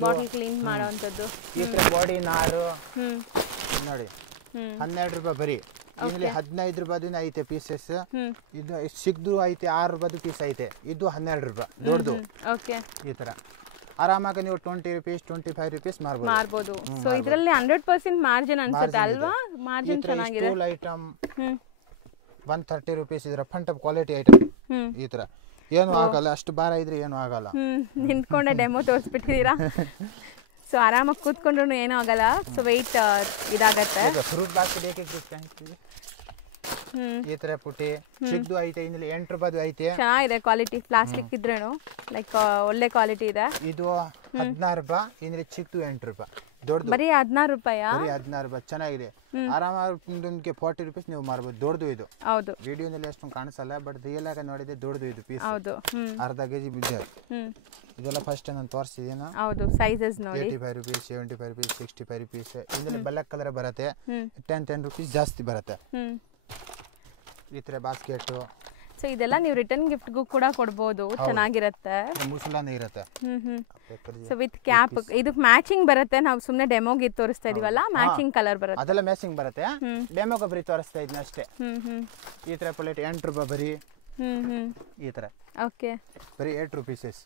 bottle clean ಮಾಡೋಂಥದ್ದು. ಈ ತರ ಬಾಡಿ ನಾರು ನೋಡಿ 12 ರೂಪಾಯಿ ಬರೀ. ಇಲ್ಲಿ 15 ರೂಪಾಯಿ ಐತೆ ಪೀಸಸ್. ಇದು ಸಿಗ್ದು ಐತೆ 6 ರೂಪಾಯಿ ಪೀಸ್ ಐತೆ. ಇದು 12 ರೂಪಾಯಿ ದೊಡ್ಡದು. ಈ ತರ ಆರಾಮಾಗಿ ನೀವು 20 ರೂಪೀಸ್ 25 ರೂಪೀಸ್ ಮಾರ್ಬೋದು. ಸೊ ಇದರಲ್ಲಿ 100% ಮಾರ್ಜಿನ್ ಅನ್ಸುತ್ತೆ ಅಲ್ವಾ? ಮಾರ್ಜಿನ್ ಚೆನ್ನಾಗಿದೆ. Stool item 130 rupees. ಇದರ ಫಂಟ್ ಆಫ್ ಕ್ವಾಲಿಟಿ ಐಟಮ್. ಈ ತರ ಏನು ಆಗಲ್ಲ, ಅಷ್ಟು ಭಾರ ಇದ್ರೆ ಏನು ಆಗಲ್ಲ. ನಿಂತ್ಕೊಂಡೆ ಡೆಮೋ ತೋರಿಸ್ಬಿಟ್ಟಿದ್ದೀರಾ. ಸೊ ಆರಾಮಾಗಿ ಕೂತ್ಕೊಂಡ್ರು ಏನೂ ಆಗಲ್ಲ. ಸೊ ವೆಯ್ಟ್ ಇದಾಗತ್ತೆ. ಫ್ರೂಟ್ ಬಾಸ್ಕೆಟ್ ಈ ತರ ಪುಟ್ಟಿ ಚಿಕ್ಕದು ಐತೆ. ಇಲ್ಲಿ 8 ರೂಪಾಯಿ ಐತೆ. ಚೆನ್ನಾಗಿದೆ ಕ್ವಾಲಿಟಿ. ಪ್ಲಾಸ್ಟಿಕ್ ಇದ್ರೇನು ಲೈಕ್ ಒಳ್ಳೆ ಕ್ವಾಲಿಟಿ ಇದೆ. ಇದು 16 ರೂಪಾಯಿ. ಇಲ್ಲಿ ಚಿಕ್ಕದು 8 ರೂಪಾಯಿ. ದೊಡ್ಡದು ಬರೀ 16 ರೂಪಾಯಿ. 16 ರೂಪಾಯಿ ಚೆನ್ನಾಗಿದೆ. ಆರಾಮಾಗಿ 40 ರೂಪೀಸ್ ನೀವು ಮಾರ್ಬೋದು. ದೊಡ್ಡದು ಇದು. ಹೌದು, ವಿಡಿಯೋನಲ್ಲಿ ಅಷ್ಟೊಂದು ಕಾಣಿಸಲ್ಲ, ಬಟ್ ರಿಯಲ್ ಆಗಿ ನೋಡಿದ್ರೆ ದೊಡ್ಡದು ಇದು ಪೀಸ್. ಹೌದು, ಅರ್ಧ ಕೆಜಿ ಬಿದ್ದೆ. ಇದೆಲ್ಲ ಫಸ್ಟ್ ನಾನು ತೋರಿಸಿದೀನಿ. ಹೌದು, ಸೈಜಸ್ ನೋಡಿ. 85 ರೂಪೀಸ್, 75 ರೂಪೀಸ್, 65 ರೂಪೀಸ್. ಇದರಲ್ಲಿ ಬ್ಲಾಕ್ ಕಲರ್ ಬರುತ್ತೆ. 10 ರೂಪೀಸ್ ಜಾಸ್ತಿ ಬರುತ್ತೆ. ಈ ತರ ಬಾಸ್ಕೆಟ್. ಸೊ ಇದೆಲ್ಲ ನೀವು ರಿಟರ್ನ್ ಗಿಫ್ಟ್ಗೂ ಕೂಡ ಕೊಡ್ಬೋದು. ಚೆನ್ನಾಗಿರುತ್ತೆ. ಮುಸುಲಾನೇ ಇರುತ್ತೆ. So with cap. ಇದಕ್ಕೆ ಮ್ಯಾಚಿಂಗ್ ಬರುತ್ತೆ. ನಾವು ಸುಮ್ಮನೆ ಡೆಮೋಗೆ ತೋರಿಸ್ತಾ ಇದೀವಲ್ಲ, ಮ್ಯಾಚಿಂಗ್ ಕಲರ್ ಬರುತ್ತೆ. ಅದೆಲ್ಲ ಮ್ಯಾಚಿಂಗ್ ಬರುತ್ತೆ. ಡೆಮೋಗೆ ಬರೀ ತೋರಿಸ್ತಾ ಇದ್ದೀನಿ ಅಷ್ಟೇ. ಈ ತರ ಪ್ಲೇಟ್ 8 ರೂಪಾಯಿ ಬರೀ. ಈ ತರ ಓಕೆ, ಬರೀ 8 ರೂಪೀಸಸ್.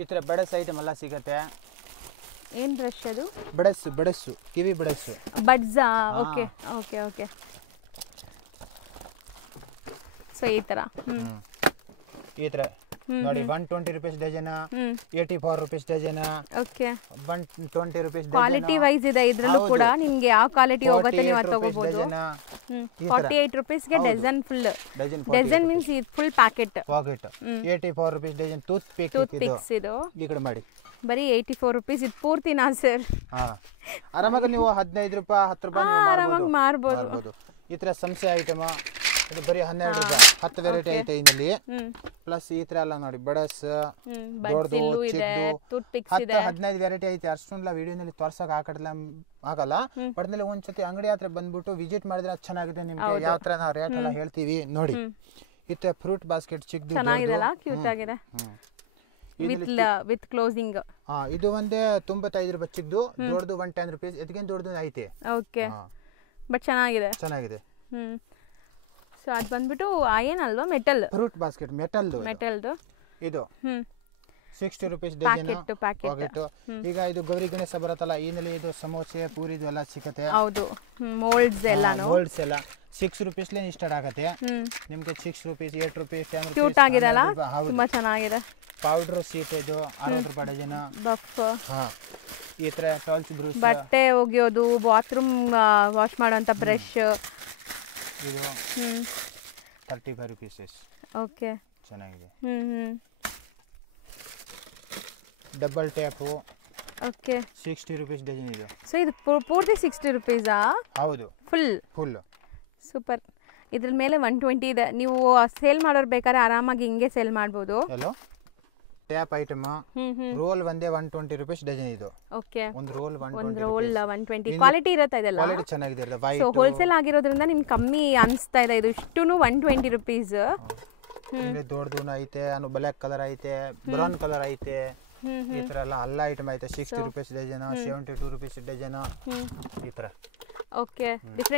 ಈ ತರ ಬಡಸ್ ಐಟಮ್ ಎಲ್ಲ ಸಿಗತ್ತೆ. ಏನ್ ಬ್ರಷ್ ಅದು? ಬಡಸ್ಸು ಕಿವಿ ಬಡಸ್ಸು. ಬಡ್ಸಾ? Okay okay okay. ಸೊ ಈ ತರ ನೋಡಿ 120 rupees dozen, 84 rupees dozen. Okay, 120 rupees quality wise ಇದೆ. ಇದ್ರಲ್ಲೂ ಕೂಡ ನಿಮ್ಗೆ ಯಾವ ಕ್ವಾಲಿಟಿ ಹೋಗುತ್ತೆ ನೀವು ಅದು ತಗೋಬಹುದು. 48 ರೂಪೀಸ್ಗೆ dozen. Full dozen means full packet. 84 rupees dozen. Toothpicks ಇದು ಈ ಕಡೆ ಮಾಡಿ ಬರೀ 84 ರೂಪೀಸ್. ಇದು ಪೂರ್ತಿನಾ ಸರ್? ಆರಾಮಾಗಿ ನೀವು 15 ರೂಪಾಯಿ 10 ರೂಪಾಯಿ ಆರಾಮಾಗಿ ಮಾರ್ಬೋದು. ಈ ತರ ಸಂಸೆ ಐಟಮ್ ಇದು ಬರೀ 12 ರೂಪಾಯಿ 10 ವೆರೈಟಿ ಐತೆ ಇದರಲ್ಲಿ. ಪ್ಲಸ್ ಈ ತರ ಎಲ್ಲ ನೋಡಿ ಬಡಸ್ ದೊಡ್ಡದು ಚಿಕ್ಕದು 10-15 ವೆರೈಟಿ ಐತೆ. ಅಷ್ಟೊಂದು ವಿಡಿಯೋನಲ್ಲಿ ತೋರ್ಸಕ್ ಆಗಲ್ಲ. ಬಟ್ನಲ್ಲಿ ಒಂದ್ಸತಿ ಅಂಗಡಿ ಹತ್ರ ಬಂದ್ಬಿಟ್ಟು ವಿಸಿಟ್ ಮಾಡಿದ್ರೆ ಚೆನ್ನಾಗಿದೆ. ನಿಮ್ಗೆ ಯಾವ ತರ ನಾವು ರೇಟ್ ಎಲ್ಲ ಹೇಳ್ತೀವಿ ನೋಡಿ. ಇತ್ತೆ ಫ್ರೂಟ್ ಬಾಸ್ಕೆಟ್ ಚಿಕ್ಕದು ಚೆನ್ನಾಗಿದೆಲ್ಲ, ಕ್ಯೂಟ್ ಆಗಿದೆ ವಿತ್ ಕ್ಲೋಸಿಂಗ್. ಇದು ಒಂದೇ 95 ರೂಪಾಯಿ ಚಿಕ್ಕದು, ದೊಡ್ಡದು 110 ರೂಪಾಯಿ. ಇದಕ್ಕೆ ದೊಡ್ಡದು ಐತೆ. ಓಕೆ, ಬಟ್ ಚೆನ್ನಾಗಿದೆ. ಸೊ ಅದು ಬಂದ್ಬಿಟ್ಟು ಏನಲ್ವಾ, ಮೆಟಲ್ ಫ್ರೂಟ್ ಬಾಸ್ಕೆಟ್ ಮೆಟಲ್ದು. ಇದು 60 ರೂಪಾಯಿ ಪ್ಯಾಕೆಟ್. ಈಗ ಇದು ಗೌರಿ ಗಣೇಶ ಬರುತ್ತಲ್ಲ, ಈನಲ್ಲಿ ಇದು ಸಮೋಸೆ ಪೂರಿ ಇದು ಎಲ್ಲ ಸಿಗುತ್ತೆ. ಹೌದು, ಮೋಲ್ಡ್ಸ್ ಎಲ್ಲ 6 ರೂಪಾಯಿಸ್ಲೇ ಸ್ಟಾರ್ಟ್ ಆಗುತ್ತೆ ನಿಮ್ಗೆ. 6 ರೂಪಾಯಿ 8 ರೂಪಾಯಿ 10 ರೂಪಾಯಿ. ಕ್ಯೂಟ್ ಆಗಿದೆಲ್ಲ, ತುಂಬಾ ಚೆನ್ನಾಗಿದೆ. ಪೌಡರ್ ಸೀಟ್ ಇದು 60 ರೂಪಾಯಿ ಡಜನ್. ಬಫ್ ಈ ತರ ಟಾಲ್ಚ್ ಬ್ರಷ್, ಬಟ್ಟೆ ಒಗೆಯೋದು, ಬಾತ್ರೂಮ್ ವಾಶ್ ಮಾಡುವಂತ ಬ್ರಷ್. ಇದು 35 ರೂಪಾಯಿ. ಓಕೆ, ಚೆನ್ನಾಗಿದೆ. Double tap. ಓಕೆ, 60 ರೂಪಾಯಿ ಡಜನ್ ಇದು. ಸೊ ಇದು ಪೂರ್ತಿ 60 ರೂಪಾಯಿಸಾ? ಹೌದು, ಫುಲ್ ಸೂಪರ್. ಇದ್ರ ಮೇಲೆ 120 ಇದೆ. ನೀವು ಸೇಲ್ ಮಾಡೋರು ಬೇಕಾದ್ರೆ ಆರಾಮಾಗಿ ಹಿಂಗೆ ಸೇಲ್ ಮಾಡ್ಬೋದು. ಹಲೋ, ಟ್ಯಾಪ್ ಐಟಮ್ ರೋಲ್ ಒಂದೇ 120 ರೂಪಾಯಿ ಡಜನ್ ಇದು. ಓಕೆ, ಒಂದು ರೋಲ್ 120. ಕ್ವಾಲಿಟಿ ಇರುತ್ತೆ ಇದೆಲ್ಲ, ಕ್ವಾಲಿಟಿ ಚೆನ್ನಾಗಿದೆ. ಸೊ ಹೋಲ್ಸೇಲ್ ಆಗಿರೋದ್ರಿಂದ ನಿಮ್ಗೆ ಕಮ್ಮಿ ಅನಿಸ್ತಾ ಇದೆ. ಇದು ಇಷ್ಟುನು 120 ರೂಪೀಸ್. ದೊಡ್ಡದು ಐತೆ, ಬ್ಲಾಕ್ ಕಲರ್ ಐತೆ, ಬ್ರೌನ್ ಕಲರ್ ಐತೆ. ಈ ತರ ಎಲ್ಲ ಐಟಮ್ ಐತೆ. 60 ರೂಪಾಯಿ ಡಜನ್, 72 ರೂಪಾಯಿ ಡಜನ್. ಈ ತರ okay,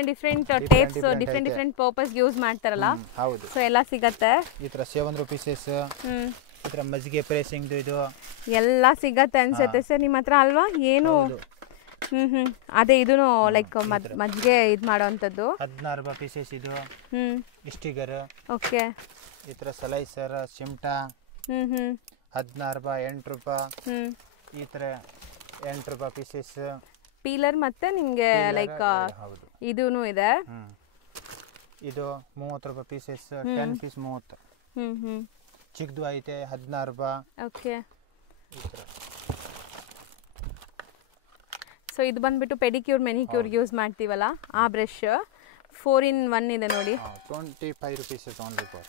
different tapes, different purpose use ಮಾಡ್ತಾರಲ್ಲ. ಹೌದು, ಸೊ ಎಲ್ಲ ಸಿಗತ್ತೆ. ಈ ತರ 7 ರೂಪೀಸ್. ಈ ತರ ಮಜ್ಜಿಗೆ ಪ್ರೆಸಿಂಗ್ ಇದು ಎಲ್ಲ ಸಿಗತ್ತೆ ಅನ್ಸುತ್ತೆ ಸರ್ ನಿಮ್ಮ ಹತ್ರ ಅಲ್ವಾ? ಏನು ಅದೇ ಇದೂನು ಲೈಕ್ ಮಜ್ಜಿಗೆ ಇದು ಮಾಡೋವಂಥದ್ದು. 16 ರೂಪಾಯಿ ಪೀಸಸ್ ಇದು. ಸ್ಟಿಗರ್. ಓಕೆ, ಈ ತರ ಸಲೈಸರ್, ಚಿಮ್ಟಾ 16 ರೂಪಾಯಿ 8 ರೂಪಾಯಿ. ಈ ತರ 8 ರೂಪಾಯಿ ಪೀಸಸ್. ಪೀಲರ್ ಮತ್ತೆ ನಿಮ್ಗೆ ಲೈಕ್ ಇದೂನು ಇದೆ. ಇದು 30 ರೂಪಾಯಿ ಪೀಸಸ್, 10 ಪೀಸ್ 30. ಚಿಕ್ಕದು ಐತೆ 16 ರೂಪಾಯಿ. ಓಕೆ, ಸೊ ಇದು ಬಂದ್ಬಿಟ್ಟು ಪೆಡಿಕ್ಯೂರ್ ಮೆನಿಕ್ಯೂರ್ ಯೂಸ್ ಮಾಡ್ತೀವಲ್ಲ ಆ ಬ್ರಷ್. 4-in-1 ಇದೆ ನೋಡಿ. 25 ರೂಪೀಸ್ ಓನ್ಲಿ ಫಾರ್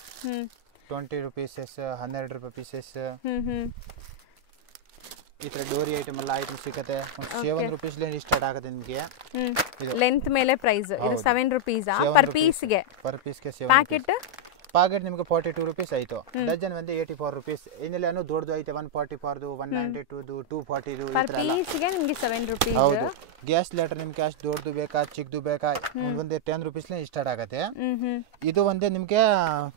20 ರೂಪೀಸ್. 12 ರೂಪಾಯಿ ಪೀಸಸ್. ಈ ತರ ಡೋರಿ ಐಟಮ್ ಎಲ್ಲ ಐಟಮ್ ಸಿಗುತ್ತೆ. 7 ರೂಪೀಸ್ ಸ್ಟಾರ್ಟ್ ಆಗುತ್ತೆ ನಿಮಗೆ. ಲೆಂತ್ ಮೇಲೆ ಪ್ರೈಸ್. ಇದು 7 ರೂಪೀಸ್ ಪರ್ ಪೀಸ್ಗೆ. ಪ್ಯಾಕೆಟ್ ನಿಮಗೆ 42 ರೂಪೀಸ್ ಆಯ್ತು. ಡಜನ್ ಒಂದು 84 ರೂಪೀಸ್. ಇನ್ನೆಲ್ಲ ದೊಡ್ಡದು ಐತೆ 144, 192, 240. ಪರ್ ಪೀಸ್ಗೆ ನಿಮಗೆ 7 ರೂಪೀಸ್. ಹೌದು, ಗ್ಯಾಸ್ ಲೀಟರ್ ನಿಮ್ಗೆ ಅಷ್ಟು ದೊಡ್ಡದು ಬೇಕಾ ಚಿಕ್ಕದು ಬೇಕಾ ಒಂದೇ 10 ರೂಪೀಸ್ ಸ್ಟಾರ್ಟ್ ಆಗುತ್ತೆ. ಇದು ಒಂದೇ ನಿಮಗೆ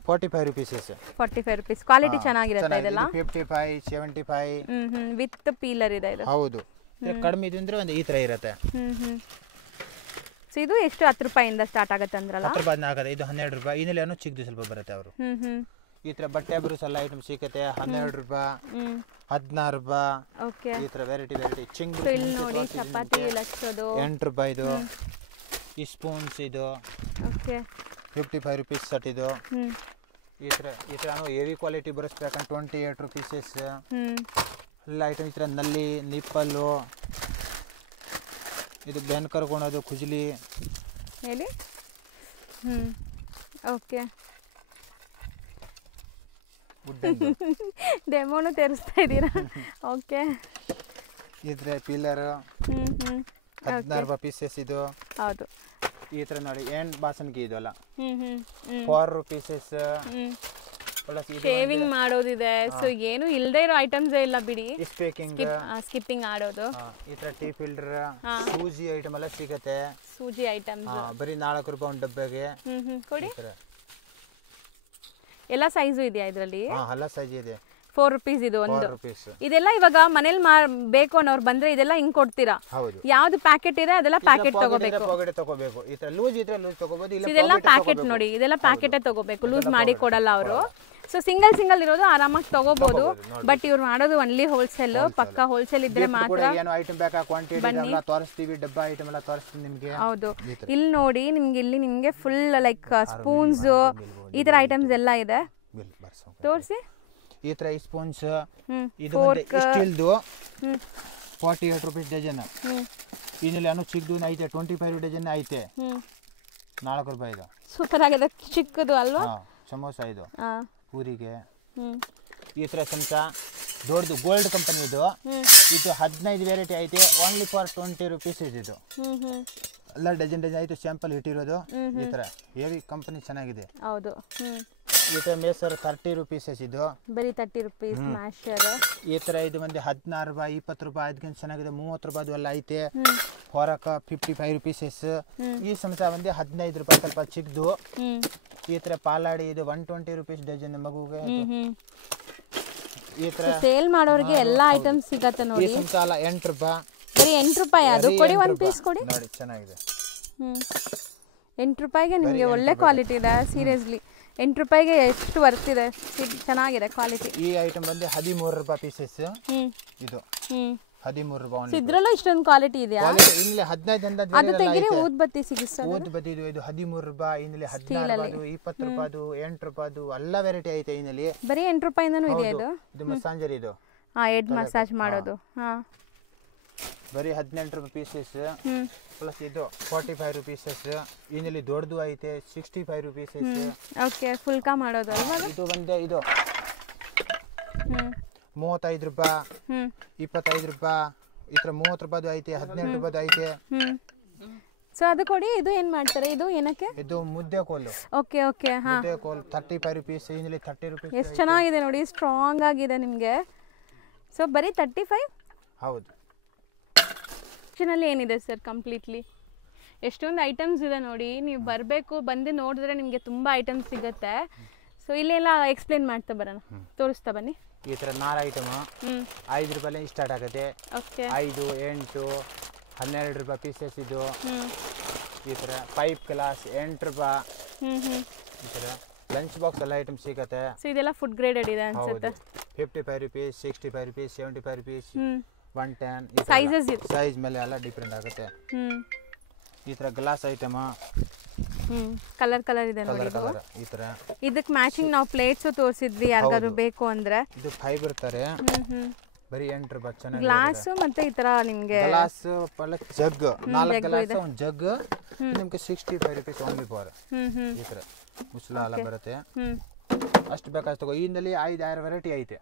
45 ರೂಪೀಸ್. 45 ರೂಪೀಸ್. ಕ್ವಾಲಿಟಿ ಚೆನ್ನಾಗಿರುತ್ತೆ ಇದೆಲ್ಲ. 55, 75 ವಿತ್ ಪೀಲರ್ ಇದೆ ಇದು. ಹೌದು, ಕಡಿಮೆ ಇದು ಅಂದ್ರೆ ಒಂದು ಈ ತರ ಇರುತ್ತೆ. ಸೊ ಇದು ಎಷ್ಟು 10 ರೂಪಾಯಿಂದ ಸ್ಟಾರ್ಟ್ ಆಗುತ್ತೆ ಅಂದ್ರಲ್ಲ? 10 ರೂಪಾಯಿ ಆಗುತ್ತೆ. ಇದು 12 ರೂಪಾಯಿ. ಇನ್ನೆಲ್ಲ ಚಿಕ್ಕದು ಸ್ವಲ್ಪ ಬರುತ್ತೆ ಅವರು. ಈ ತರ ಬಟ್ಟೆ ಬ್ರಷ್ ಎಲ್ಲ ಐಟಮ್ ಸಿಗುತ್ತೆ. 12 ರೂಪಾಯಿ, 16 ರೂಪಾಯಿ. ಓಕೆ, ಈ ತರ ವೆರೈಟಿ ಚಿಂಗ್ ಇಲ್ಲಿ ನೋಡಿ ಚಪಾತಿ ಲಕ್ಷದು 8 ರೂಪಾಯಿ ಇದು. ಈ ಸ್ಪೂನ್ಸ್ ಇದು. ಓಕೆ, 55 ರೂಪೀಸ್ ಸೆಟ್ ಇದು. ಈ ತರ ಹೆವಿ ಕ್ವಾಲಿಟಿ ಬ್ರಷ್ ಬೇಕಂತ 28 ರೂಪೀಸಸ್. ಎಲ್ಲ ಐಟಮ್ ಈ ತರ ನಲ್ಲಿ, ನಿಪ್ಪಲ್ಲು, ಇದು ಬೆನ್ ಕರ್ಕೊಳೋದು, ಕುಜಲಿ ಹೇಳಿ. ಓಕೆ, ಡೆಮೋನು ತೋರಿಸ್ತಾ ಇದ್ದೀರಾ? ಓಕೆ, ಇದ್ರೆ ಪೀಲರ್ 16 ರೂಪಾಯಿ ಪೀಸಸ್ ಇದು. ಹೌದು, ಈ ತರ ನೋಡಿ ಏನ್ ಬಾಸನ್ಗೆ ಇದಲ್ಲ 4 ರೂಪೀಸಸ್. ಶೇವಿಂಗ್ ಮಾಡೋದಿದೆ. ಸೊ ಏನು ಇಲ್ಲದೆ ಇರೋ ಐಟಮ್ಸ್ ಇಲ್ಲ ಬಿಡಿ. ಸ್ಕಿಪ್ಪಿಂಗ್ ಆಡೋದು. ಈ ತರ ಟೀ ಫಿಲ್ಟರ್, ಸೂಜಿ ಐಟಮ್ ಎಲ್ಲ ಸಿಗುತ್ತೆ. ಸೂಜಿ ಐಟಮ್ಸ್ ಬರೀ 4 ರೂಪಾಯಿ ಒಂದು ಡಬ್ಬೆಗೆ ಕೊಡಿ. ಎಲ್ಲ ಸೈಜು ಇದೆಯಾ ಇದರಲ್ಲಿ? ಎಲ್ಲ ಸೈಜ್ ಇದೆ. 4 ರೂಪೀಸ್ ಇದು ಒಂದು. ಇದೆಲ್ಲ ಇವಾಗ ಮನೇಲಿ ಬೇಕು ಅನ್ನೋರು ಬಂದ್ರೆ ಇದೆಲ್ಲ ಹಿಂಗ್ ಕೊಡ್ತೀರಾ? ಯಾವ್ದು ಪ್ಯಾಕೆಟ್ ಇದೆ ಅದೆಲ್ಲ ಪ್ಯಾಕೆಟ್ ತಗೋಬೇಕು. ಇದೆಲ್ಲ ಪ್ಯಾಕೆಟ್ ನೋಡಿ, ಇದೆಲ್ಲ ಪ್ಯಾಕೆಟ್ ತಗೋಬೇಕು, ಲೂಸ್ ಮಾಡಿ ಕೊಡಲ್ಲ ಅವರು. ಸೊ ಸಿಂಗಲ್ ಇರೋದು ಆರಾಮಾಗಿ ತಗೋಬಹುದು. ಬಟ್ ಇವ್ರು ಮಾಡೋದು ಒನ್ಲಿ ಹೋಲ್ಸೇಲ್. ಪಕ್ಕ ಹೋಲ್ಸೇಲ್ ಇದ್ರೆ ಮಾತ್ರ ಬನ್ನಿ. ಹೌದು, ಇಲ್ಲಿ ನೋಡಿ ನಿಮ್ಗೆ ಫುಲ್ ಲೈಕ್ ಸ್ಪೂನ್ಸ್ ಈ ತರ ಐಟಮ್ಸ್ ಎಲ್ಲ ಇದೆ. ತೋರಿಸಿ. ಈ ತರ ಸ್ಪೂನ್ಸ್ ಇದು ಸ್ಟೀಲ್ದು 48 ರೂಪೀಸ್ ಡಜನ್. ಇನ್ನೆಲ್ಲ ಚಿಕ್ಕದು ಐತೆ 25 ಡಜನ್ ಐತೆ. 4 ರೂಪಾಯಿ ಇದು. ಸೂಪರ್ ಆಗಿದೆ, ಚಿಕ್ಕದು ಅಲ್ವಾ? ಸಮೋಸ ಇದು ಪೂರಿಗೆ. ಈ ಥರ ಚಮಚ ದೊಡ್ಡದು ಗೋಲ್ಡ್ ಕಂಪನಿ ಇದು. ಇದು 15 ವೆರೈಟಿ ಐತೆ, ಓನ್ಲಿ ಫಾರ್ 20 ರೂಪೀಸ್ ಇದು. ಎಲ್ಲ ಡಜನ್ ಆಯ್ತು, ಸ್ಯಾಂಪಲ್ ಇಟ್ಟಿರೋದು. ಈ ಥರ ಹೆವಿ ಕಂಪನಿ ಚೆನ್ನಾಗಿದೆ. ಹೌದು. ಈ ಥರ ಮೇಸರ್ 30 ರೂಪೀಸ್ ಇದು, ಬರೀ 30 ರೂಪೀಸ್ ಮ್ಯಾಶರ್. ಈ ಥರ ಇದು ಬಂದು 16 ರೂಪಾಯಿ 20 ರೂಪಾಯಿ, ಅದಕ್ಕಿಂತ ಚೆನ್ನಾಗಿದೆ 30 ರೂಪಾಯಿ ಎಲ್ಲ ಐತೆ. ಹೊರಕ 55 ರೂಪೀಸಸ್. ಈ ಚಮಚ ಬಂದು 15 ರೂಪಾಯಿ, ಸ್ವಲ್ಪ ಚಿಕ್ಕದು. ಈ ಥರ ಪಾಲಾಡಿ ಇದು 120 ರೂಪೀಸ್ ಡಜನ್ ಮಗುಗೆ. ಈ ಥರ ಸೇಲ್ ಮಾಡೋರಿಗೆ ಎಲ್ಲ ಐಟಮ್ಸ್ ಸಿಗತ್ತೆ ನೋಡಿ. ಈ ಚಮಚ ಅಲ್ಲ 8 ರೂಪಾಯಿ, ಬರೀ 8 ರೂಪಾಯಿ. ಅದು ಕೊಡಿ, ಒಂದು ಪೀಸ್ ಕೊಡಿ ನೋಡಿ, ಚೆನ್ನಾಗಿದೆ. 8 ರೂಪಾಯಿಗೆ ನಿಮಗೆ ಒಳ್ಳೆ ಕ್ವಾಲಿಟಿ ಇದೆ. ಸೀರಿಯಸ್ಲಿ 8 ರೂಪಾಯಿಗೆ ಎಷ್ಟು ವರ್ತ್ ಇದೆ, ಚೆನ್ನಾಗಿದೆ ಕ್ವಾಲಿಟಿ. ಈ ಐಟಮ್ ಬಂದು 13 ರೂಪಾಯಿ ಪೀಸಸ್ ಇದು. 13 ರೂಪಾಯಿ. ಇದ್ರಲ್ಲೂ ಇಷ್ಟೊಂದು ಕ್ವಾಲಿಟಿ ಇದೆಯಾ? ಇಲ್ಲಿ 15 ಅದು ತೆಗಿರಿ, ಊದ್ಬತ್ತಿ ಸಿಗಿಸ್ತಾರೆ. ಊದ್ಬತ್ತಿ ಇದು 13 ರೂಪಾಯಿ, ಇಲ್ಲಿ 16 ರೂಪಾಯಿ, 20 ರೂಪಾಯಿ, 8 ರೂಪಾಯಿ, ಎಲ್ಲ ವೆರೈಟಿ ಐತೆ ಇಲ್ಲಿ. ಬರೀ 8 ರೂಪಾಯಿಂದನೂ ಇದೆ ಇದು. ಇದು ಮಸಾಂಜರ್ ಇದು. ಹೆಡ್ ಮಸಾಜ್ ಮಾಡೋದು. ಬರೀ 18 ರೂಪಾಯಿ ಪೀಸಸ್. ಪ್ಲಸ್ ಇದು 45 ರೂಪೀಸಸ್. ಇನ್ನಿಲ್ಲಿ ದೊಡ್ಡದು ಐತೆ 65 ರೂಪೀಸಸ್. ಓಕೆ, ಫುಲ್ಕಾ ಮಾಡೋದು ಅಲ್ವಾ? ಇದು ಬಂದೆ ಇದು 35 ರೂಪಾಯಿ, 25 ರೂಪಾಯಿ, ಈ ಥರ 30 ರೂಪಾಯಿ ಐತೆ, 18 ರೂಪಾಯಿ ಐತೆ. ಸೊ ಅದು ಕೊಡಿ. ಇದು ಏನ್ ಮಾಡ್ತಾರೆ? ಇದು ಏನಕ್ಕೆ? ಇದು ಮುದ್ದೆ ಕೋಲು. Okay okay. ಮುದ್ದೆ ಕೋಲು 35 ರೂಪೀಸ್, ಇನ್ನಿಲ್ಲಿ 30 ರೂಪೀಸ್. ಎಷ್ಟು ಚೆನ್ನಾಗಿದೆ ನೋಡಿ, ಸ್ಟ್ರಾಂಗ್ ಆಗಿದೆ ನಿಮಗೆ. ಸೊ ಬರೀ 35. ಹೌದು. ಕಿಚನಲ್ಲಿ ಏನಿದೆ ಸರ್ ಕಂಪ್ಲೀಟ್ಲಿ? ಎಷ್ಟೊಂದು ಐಟಮ್ಸ್ ಇದೆ ನೋಡಿ, ನೀವು ಬರಬೇಕು, ಬಂದು ನೋಡಿದ್ರೆ ನಿಮಗೆ ತುಂಬ ಐಟಮ್ಸ್ ಸಿಗುತ್ತೆ. ಸೊ ಇಲ್ಲೆಲ್ಲ ಎಕ್ಸ್ಪ್ಲೇನ್ ಮಾಡ್ತಾ ಬರೋಣ, ತೋರಿಸ್ತಾ ಬನ್ನಿ. ಈ ಥರ 4 ಐಟಮ್ 5 ರೂಪಾಯಿ ಸ್ಟಾರ್ಟ್ ಆಗುತ್ತೆ. 5, 8, 12 ರೂಪಾಯಿ ಪೀಸಸ್ ಇದು. ಈ ಥರ ಪೈಪ್ ಗ್ಲಾಸ್ 8 ರೂಪಾಯಿ. ಈ ಥರ ಲಂಚ್ ಬಾಕ್ಸ್ ಎಲ್ಲ ಐಟಮ್ ಸಿಗುತ್ತೆ. ಸೊ ಇದೆಲ್ಲ ಫುಡ್ ಗ್ರೇಡೆಡ್ ಇದೆ ಅನ್ಸುತ್ತೆ. 55 ರೂಪೀಸ್, 65 ರೂಪೀಸ್, 75 ರೂಪೀಸ್, 110. ಸೈಜಸ್ ಇದೆ, ಸೈಜ್ ಮೇಲೆ ಎಲ್ಲ ಡಿಫ್ರೆಂಟ್ ಆಗುತ್ತೆ. ಈ ಥರ ಗ್ಲಾಸ್ ಐಟಮ್ ಕಲರ್ ಕಲರ್ ಇದೆ ನೋಡಿ. ಈ ಥರ ಇದಕ್ಕೆ ಮ್ಯಾಚಿಂಗ್ ನಾವು ಪ್ಲೇಟ್ಸ್ ತೋರಿಸಿದ್ವಿ, ಯಾರಿಗಾದ್ರು ಬೇಕು ಅಂದ್ರೆ. ಇದು ಫೈಬರ್ ತಾರೆ, ಬರೀ 8 ರೂಪಾಯಿ. ಚೆನ್ನಾಗಿ ಗ್ಲಾಸ್ ಮತ್ತೆ ಈ ತರ ನಿಮಗೆ ಗ್ಲಾಸ್ ಜಗ್ 4 ಗ್ಲಾಸ್ ಒಂದು ಜಗ್ ನಿಮಗೆ 65 ರೂಪೀಸ್ ಓನ್ಲಿ ಫಾರ್. ಈ ಥರ ಮುಚ್ಚಳ ಎಲ್ಲ ಬರುತ್ತೆ. ಅಷ್ಟು ಬೇಕಾದ್ರೆ ತಗೋ. ಇದರಲ್ಲಿ 5-6 ವೆರೈಟಿ ಐತೆ.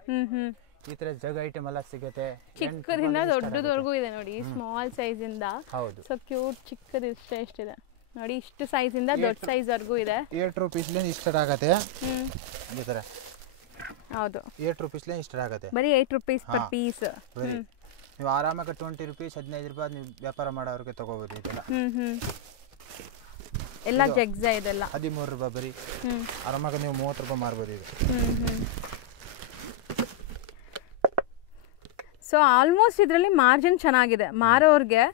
ಈ ತರ ಜಗ್ ಐಟಮ್ ಎಲ್ಲ ಸಿಗುತ್ತೆ. ಚಿಕ್ಕದಿಂದ ದೊಡ್ಡದವರೆಗೂ ಇದೆ ನೋಡಿ, ಸ್ಮಾಲ್ ಸೈಜ್ ಇಂದ. ಹೌದು. So cute. ಚಿಕ್ಕದು ಎಷ್ಟಿದೆ ನೋಡಿ, ಇಷ್ಟು ಸೈಜ್ ಇಂದ ದೊಡ್ಡ ಸೈಜ್ ವರೆಗೂ ಇದೆ. 8 ರೂಪೀಸ್ ಸ್ಟಾರ್ಟ್ ಆಗುತ್ತೆ. ಈ ತರ ಹೌದು, 8 ರೂಪೀಸ್ ಸ್ಟಾರ್ಟ್ ಆಗುತ್ತೆ. ಬರೀ 8 ರೂಪೀಸ್ ಪರ್ ಪೀಸ್. ನೀವು ಆರಾಮಾಗಿ 20 ರೂಪೀಸ್ 15 ರೂಪಾಯಿ ನೀವು ವ್ಯಾಪಾರ ಮಾಡೋರಿಗೆ ತಗೋಬಹುದು. ಇದೆಲ್ಲ ಎಲ್ಲ ಜಗ್ಸ್ ಇದೆಲ್ಲ 13 ರೂಪಾಯಿ ಬರೀ. ಆರಾಮಾಗಿ ನೀವು 30 ರೂಪಾಯಿ ಮಾರ್ಬೋದು ಇದು. ಸೊ ಆಲ್ಮೋಸ್ಟ್ ಇದರಲ್ಲಿ ಮಾರ್ಜಿನ್ ಚೆನ್ನಾಗಿದೆ, ಮಾರೋರ್ಗೆ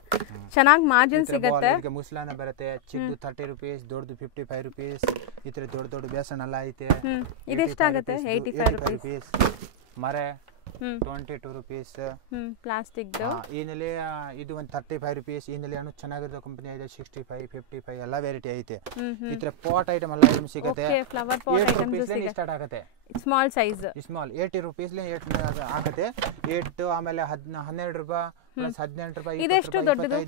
ಚೆನ್ನಾಗಿ ಮಾರ್ಜಿನ್ ಸಿಗುತ್ತೆ. ಮುಸ್ಲಾನ ಬರುತ್ತೆ, ಚಿಕ್ಕದು 30 ರೂಪೀಸ್, ದೊಡ್ಡದು 55 ರೂಪೀಸ್. ಈ ತರ ದೊಡ್ಡ ದೊಡ್ಡ ಬೇಸನ್ ಎಲ್ಲ ಐತೆ. ಇದೆಷ್ಟಾಗುತ್ತೆ? 85 ರೂಪೀಸ್. ಮರೆ 22 ರೂಪೀಸ್. ಪ್ಲಾಸ್ಟಿಕ್ ಏನಲ್ಲಿ ಇದು ಒಂದು 35 ರೂಪೀಸ್. ಏನಲ್ಲಿ ಅನ್ನು ಚೆನ್ನಾಗಿರೋ ಕಂಪನಿ ಇದೆ, 65, 55 ಎಲ್ಲ ವೆರೈಟಿ ಐತೆ. ಈ ತರ ಪಾಟ್ ಐಟಮ್ ಎಲ್ಲ ಐಟಮ್ ಸಿಗುತ್ತೆ. ಫ್ಲವರ್ ಪಾಟ್ ಐಟಮ್ಸ್ ಸ್ಟಾರ್ಟ್ ಆಗುತ್ತೆ. ಸ್ಮಾಲ್ ಸೈಜ್ ಸ್ಮಾಲ್ 80 ರೂಪೀಸ್ ಆಗುತ್ತೆ. 8 ಆಮೇಲೆ 12 ರೂಪಾಯಿ ಪ್ಲಸ್ 18 ರೂಪಾಯಿ. ಇದೆಷ್ಟು ದೊಡ್ಡದು?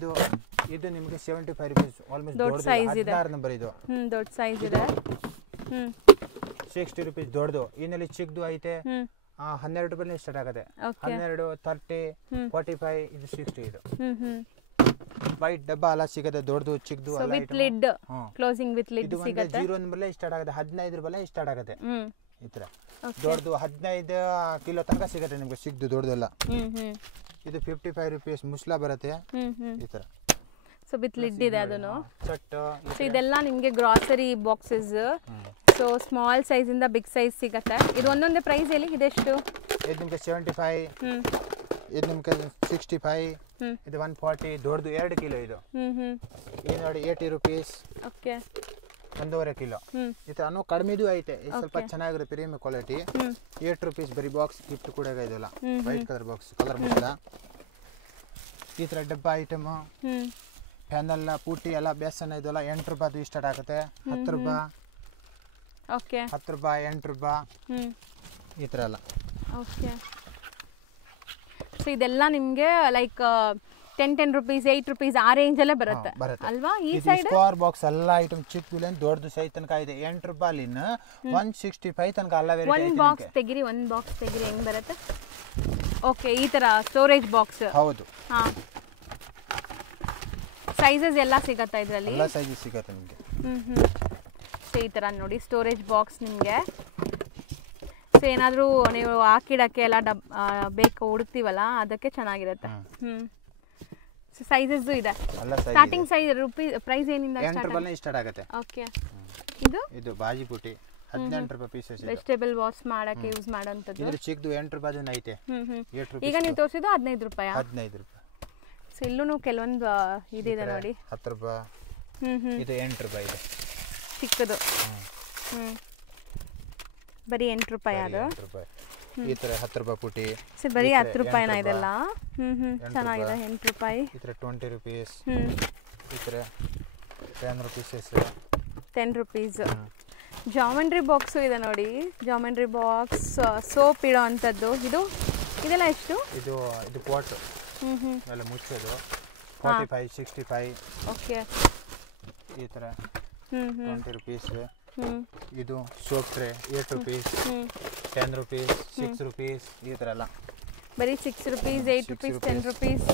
ಇದು ನಿಮಗೆ 75 ರೂಪೀಸ್. ಆಲ್ಮೋಸ್ಟ್ ದೊಡ್ಡ ಸೈಜ್ ಇದೆ. 16 ನಂಬರ್ ಇದು. ದೊಡ್ಡ ಸೈಜ್ ಇದೆ. 60 ರೂಪೀಸ್ ದೊಡ್ಡದು. ಇನ್ನಲ್ಲಿ ಚಿಕ್ಕದು ಐತೆ, 12 ರೂಪಾಯಿ ಸ್ಟಾರ್ಟ್ ಆಗುತ್ತೆ. 12, 30, 45, ಇದು 60 ಇದು. ವೈಟ್ ಡಬ್ಬ ಎಲ್ಲ ಸಿಗುತ್ತೆ, ದೊಡ್ಡದು ಚಿಕ್ಕದು ಎಲ್ಲ with lid, closing with lid ಸಿಗುತ್ತೆ. 0 ನಂಬರ್ ಸ್ಟಾರ್ಟ್ ಆಗುತ್ತೆ, 15 ರೂಪಾಯಿ ಸ್ಟಾರ್ಟ್ ಆಗುತ್ತೆ. ಈ ತರ ದೊಡ್ಡದು 15 ಕಿಲೋ ತನಕ ಸಿಗುತ್ತೆ ನಿಮ್ಗೆ, ಸಿಗ್ದು ದೊಡ್ಡದೆಲ್ಲ. ಇದು 55 ರೂಪೀಸ್ ಮುಸ್ಲಾ ಬರುತ್ತೆ. ಈ ತರ ಸೊ ವಿತ್ ಲಿಡ್ ಇದೆ ಅದನ್ನು. ಚಟ್ಟು. ಸೊ ಇದೆಲ್ಲ ನಿಮಗೆ grocery boxes. So small size ಇಂದ ಬಿಗ್ ಸೈಜ್ ಸಿಗುತ್ತೆ. ಇದು ಒಂದೊಂದೇ ಪ್ರೈಸ್ ಹೇಳಿ. ಇದೆಷ್ಟು? ಇದು ನಿಮಗೆ 75, ಇದು ನಿಮಗೆ 65, ಇದು 140. ದೊಡ್ಡದು 2 ಕಿಲೋ ಇದು. ಇದು ನೋಡಿ 80 ರೂಪೀಸ್. Okay, 1.5 kilo. ಈ ತರ ಕಡಿಮೆದು ಐತೆ, ಸ್ವಲ್ಪ ಚೆನ್ನಾಗಿರುತ್ತೆ, ಪ್ರೀಮಿಯಂ ಕ್ವಾಲಿಟಿ. 8 ರೂಪೀಸ್ ಬರೀ. ಬಾಕ್ಸ್ ಗಿಫ್ಟ್ ಕೂಡ ಇದೆಲ್ಲ, ವೈಟ್ ಕಲರ್ ಬಾಕ್ಸ್, ಕಲರ್ ಮುಚ್ಚಳ. ಈ ತರ ಡಬ್ಬ ಐಟಮ್, ಪ್ಯಾನಲ್, ಪೂಟಿ ಎಲ್ಲ ಬೇಸನ್ ಇದೆಲ್ಲ 8 ರೂಪಾಯಿ ಸ್ಟಾರ್ಟ್ ಆಗುತ್ತೆ. 10 ರೂಪಾಯಿ, 10 ರೂಪಾಯಿ, 8 ರೂಪಾಯಿ, ಈ ತರ ಎಲ್ಲ. ಓಕೆ. ಸೊ ಇದೆಲ್ಲ ನಿಮಗೆ ಲೈಕ್ 10 rupees 8 rupees ಆ ರೇಂಜ್ ಅಲ್ಲೇ ಬರುತ್ತೆ ಅಲ್ವಾ? ಈ ಸೈಡ್ ಸ್ಕ್ವೇರ್ ಬಾಕ್ಸ್ ಎಲ್ಲ ಐಟಮ್ ಚಿಕ್ಕದು ದೊಡ್ಡದು ಸೈಜ್ ತನಕ ಇದೆ. 8 ರೂಪಾಯಿಲಿನ 165 ತನಕ ಎಲ್ಲ ವೆರೈಟಿ ಒಂದು ಬಾಕ್ಸ್ ತೆಗಿರಿ ಹೆಂಗ್ ಬರುತ್ತೆ? ಓಕೆ, ಈ ತರ ಸ್ಟೋರೇಜ್ ಬಾಕ್ಸ್. ಹೌದು. ಹಾ, ಸೈಜಸ್ ಎಲ್ಲ ಸಿಗತ್ತಾ ಇದರಲ್ಲಿ? ಎಲ್ಲ ಸೈಜಸ್ ಸಿಗುತ್ತೆ ನಿಮಗೆ. ಸೊ ಈ ತರ ನೋಡಿ ಸ್ಟೋರೇಜ್ ಬಾಕ್ಸ್ ನಿಮಗೆ. ಸೊ ಏನಾದರೂ ನೀವು ಹಾಕಿಡಕ್ಕೆ ಎಲ್ಲ ಬೇಕು ಹುಡುಕ್ತೀವಲ್ಲ ಅದಕ್ಕೆ ಚೆನ್ನಾಗಿರುತ್ತೆ. ಸೊ ಸೈಜಸ್ ಇದೆ. ಸ್ಟಾರ್ಟಿಂಗ್ ಸೈಜ್ ಪ್ರೈಸ್ ಏನಿಂದ ಸ್ಟಾರ್ಟ್ ಆಗುತ್ತೆ? ಓಕೆ, ಇದು ಬಾಜಿ ಪುಟಿ 18 ರೂಪಾಯಿ ಪೀಸಸ್. ವೆಜಿಟೇಬಲ್ ವಾಶ್ ಮಾಡಕ್ಕೆ ಯೂಸ್ ಮಾಡೋಂಥದ್ದು. ಇದು ಚಿಕ್ಕದು 8 ರೂಪಾಯಿ ಐತೆ. ಈಗ ನೀವು ತೋರಿಸಿದ್ದು 15 ರೂಪಾಯಿ. 15 ರೂಪಾಯಿ. ಸೊ ಇಲ್ಲೂ ಕೆಲವೊಂದು ಇದಿದೆ ನೋಡಿ. 10 ರೂಪಾಯಿ. ಇದು 8 ರೂಪಾಯಿ ಇದೆ ಚಿಕ್ಕದು. ಬರೀ 8 ರೂಪಾಯಿ ಅದು. ಈ ತರ 10 ರೂಪಾಯಿ ಪುಟಿ. ಸೊ ಬರೀ 10 ರೂಪಾಯಿನ ಇದೆಲ್ಲ? ಚೆನ್ನಾಗಿದೆ. 8 ರೂಪಾಯಿ. ಈ ತರ 20 ರೂಪೀಸ್. ಈ ತರ 10 ರೂಪೀಸಸ್. 10 ರೂಪೀಸ್. ಜಾಮೆಂಟ್ರಿ ಬಾಕ್ಸು ಇದೆ ನೋಡಿ. ಜಾಮೆಂಟ್ರಿ ಬಾಕ್ಸ್ ಸೋಪ್ ಇಡೋ ಅಂಥದ್ದು. ಇದೆಲ್ಲ ಎಷ್ಟು? ಇದು ಪಾಟ್ ಎಲ್ಲ ಮುಚ್ಚೋದು 45 65. ಓಕೆ, ಈ ತರ 20 ರೂಪೀಸ್. ಇದು soap tray 8 rupees 10 rupees 6 rupees. ಈ ತರ ಎಲ್ಲ ಬರೀ 6 ರೂಪೀಸ್ 8 ರೂಪೀಸ್ 10 ರೂಪೀಸ್.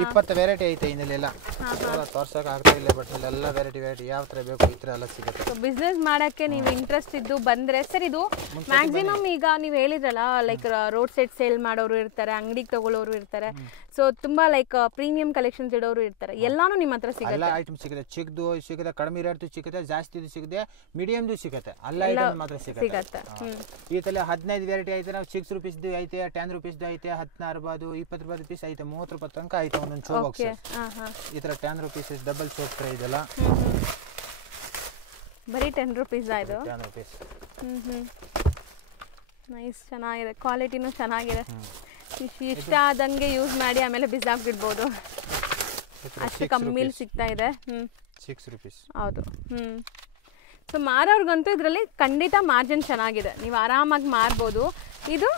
20 ವೆರೈಟಿ ಐತೆ ಇನ್ನೆಲ್ಲ. ತೋರ್ಸಕ್ಕೆ ಆಗ್ತಾ ಇಲ್ಲ, ಬಟ್ ಎಲ್ಲ ವೆರೈಟಿ ಯಾವ ಥರ ಬೇಕು ಈ ಥರ ಎಲ್ಲ ಸಿಗುತ್ತೆ. ಸೊ ಬಿಸ್ನೆಸ್ ಮಾಡೋಕ್ಕೆ ನೀವು ಇಂಟ್ರೆಸ್ಟ್ ಇದ್ದು ಬಂದರೆ ಸರ್, ಇದು ಮ್ಯಾಕ್ಸಿಮಮ್ ಈಗ ನೀವು ಹೇಳಿದ್ರಲ್ಲ, ಲೈಕ್ ರೋಡ್ ಸೈಡ್ ಸೇಲ್ ಮಾಡೋರು ಇರ್ತಾರೆ, ಅಂಗಡಿಗೆ ತಗೊಳ್ಳೋರು ಇರ್ತಾರೆ. ಸೊ ತುಂಬ ಲೈಕ್ ಪ್ರೀಮಿಯಂ ಕಲೆಕ್ಷನ್ಸ್ ಇಡೋರು ಇರ್ತಾರೆ. ಎಲ್ಲಾನು ನಿಮ್ಮ ಹತ್ರ ಸಿಗುತ್ತೆ. ಎಲ್ಲ ಐಟಮ್ ಸಿಗುತ್ತೆ. ಚಿಕ್ಕದು ಸಿಗುತ್ತೆ, ಕಡಿಮೆ ರೇಟ್ದು ಸಿಗುತ್ತೆ, ಜಾಸ್ತಿದು ಸಿಗುತ್ತೆ, ಮೀಡಿಯಮ್ದು ಸಿಗುತ್ತೆ. ಎಲ್ಲ ಐಟಮ್ ಮಾತ್ರ ಸಿಗುತ್ತೆ. ಈ ಥರ 15 ವೆರೈಟಿ ಐತೆ. ನಾವು 6 ರೂಪೀಸ್ದು ಐತೆ, 10 ರೂಪೀಸ್ದು ಐತೆ, 16 ರೂಪಾಯಿದು, 20 ರೂಪಾಯಿ ಪೀಸ್ ಐತೆ, 30 ರೂಪಾಯಿ ತನಕ ಐತೆ ಒಂದೊಂದು ಸೋಪ್ ಬಾಕ್ಸ್. ಈ ಥರ 10 ರೂಪೀಸ್ ಡಬಲ್ ಸೋಪ್ ಟ್ರೇ ಇದೆಲ್ಲ ಬರೀ 10 ರೂಪೀಸ್ ಇದು. 10 ರೂಪೀಸ್. ನೈಸ್, ಚೆನ್ನಾಗಿದೆ. ಕ್ವಾಲಿಟಿನೂ ಚೆನ್ನಾಗಿದೆ. ಇಷ್ಟ ಆದಂಗೆ ಯೂಸ್ ಮಾಡಿ ಆಮೇಲೆ ಬಿಸಾಕ್ಬಿಡ್ಬೋದು. ಅಷ್ಟು ಕಮ್ಮಿಲಿ ಸಿಗ್ತಾ ಇದೆ. 6 ರೂಪೀಸ್. ಹೌದು. ಸೊ ಮಾರೋರ್ಗಂತೂ ಇದರಲ್ಲಿ ಖಂಡಿತ ಮಾರ್ಜಿನ್ ಚೆನ್ನಾಗಿದೆ. ನೀವು ಆರಾಮಾಗಿ ಮಾರ್ಬೋದು. ಇದು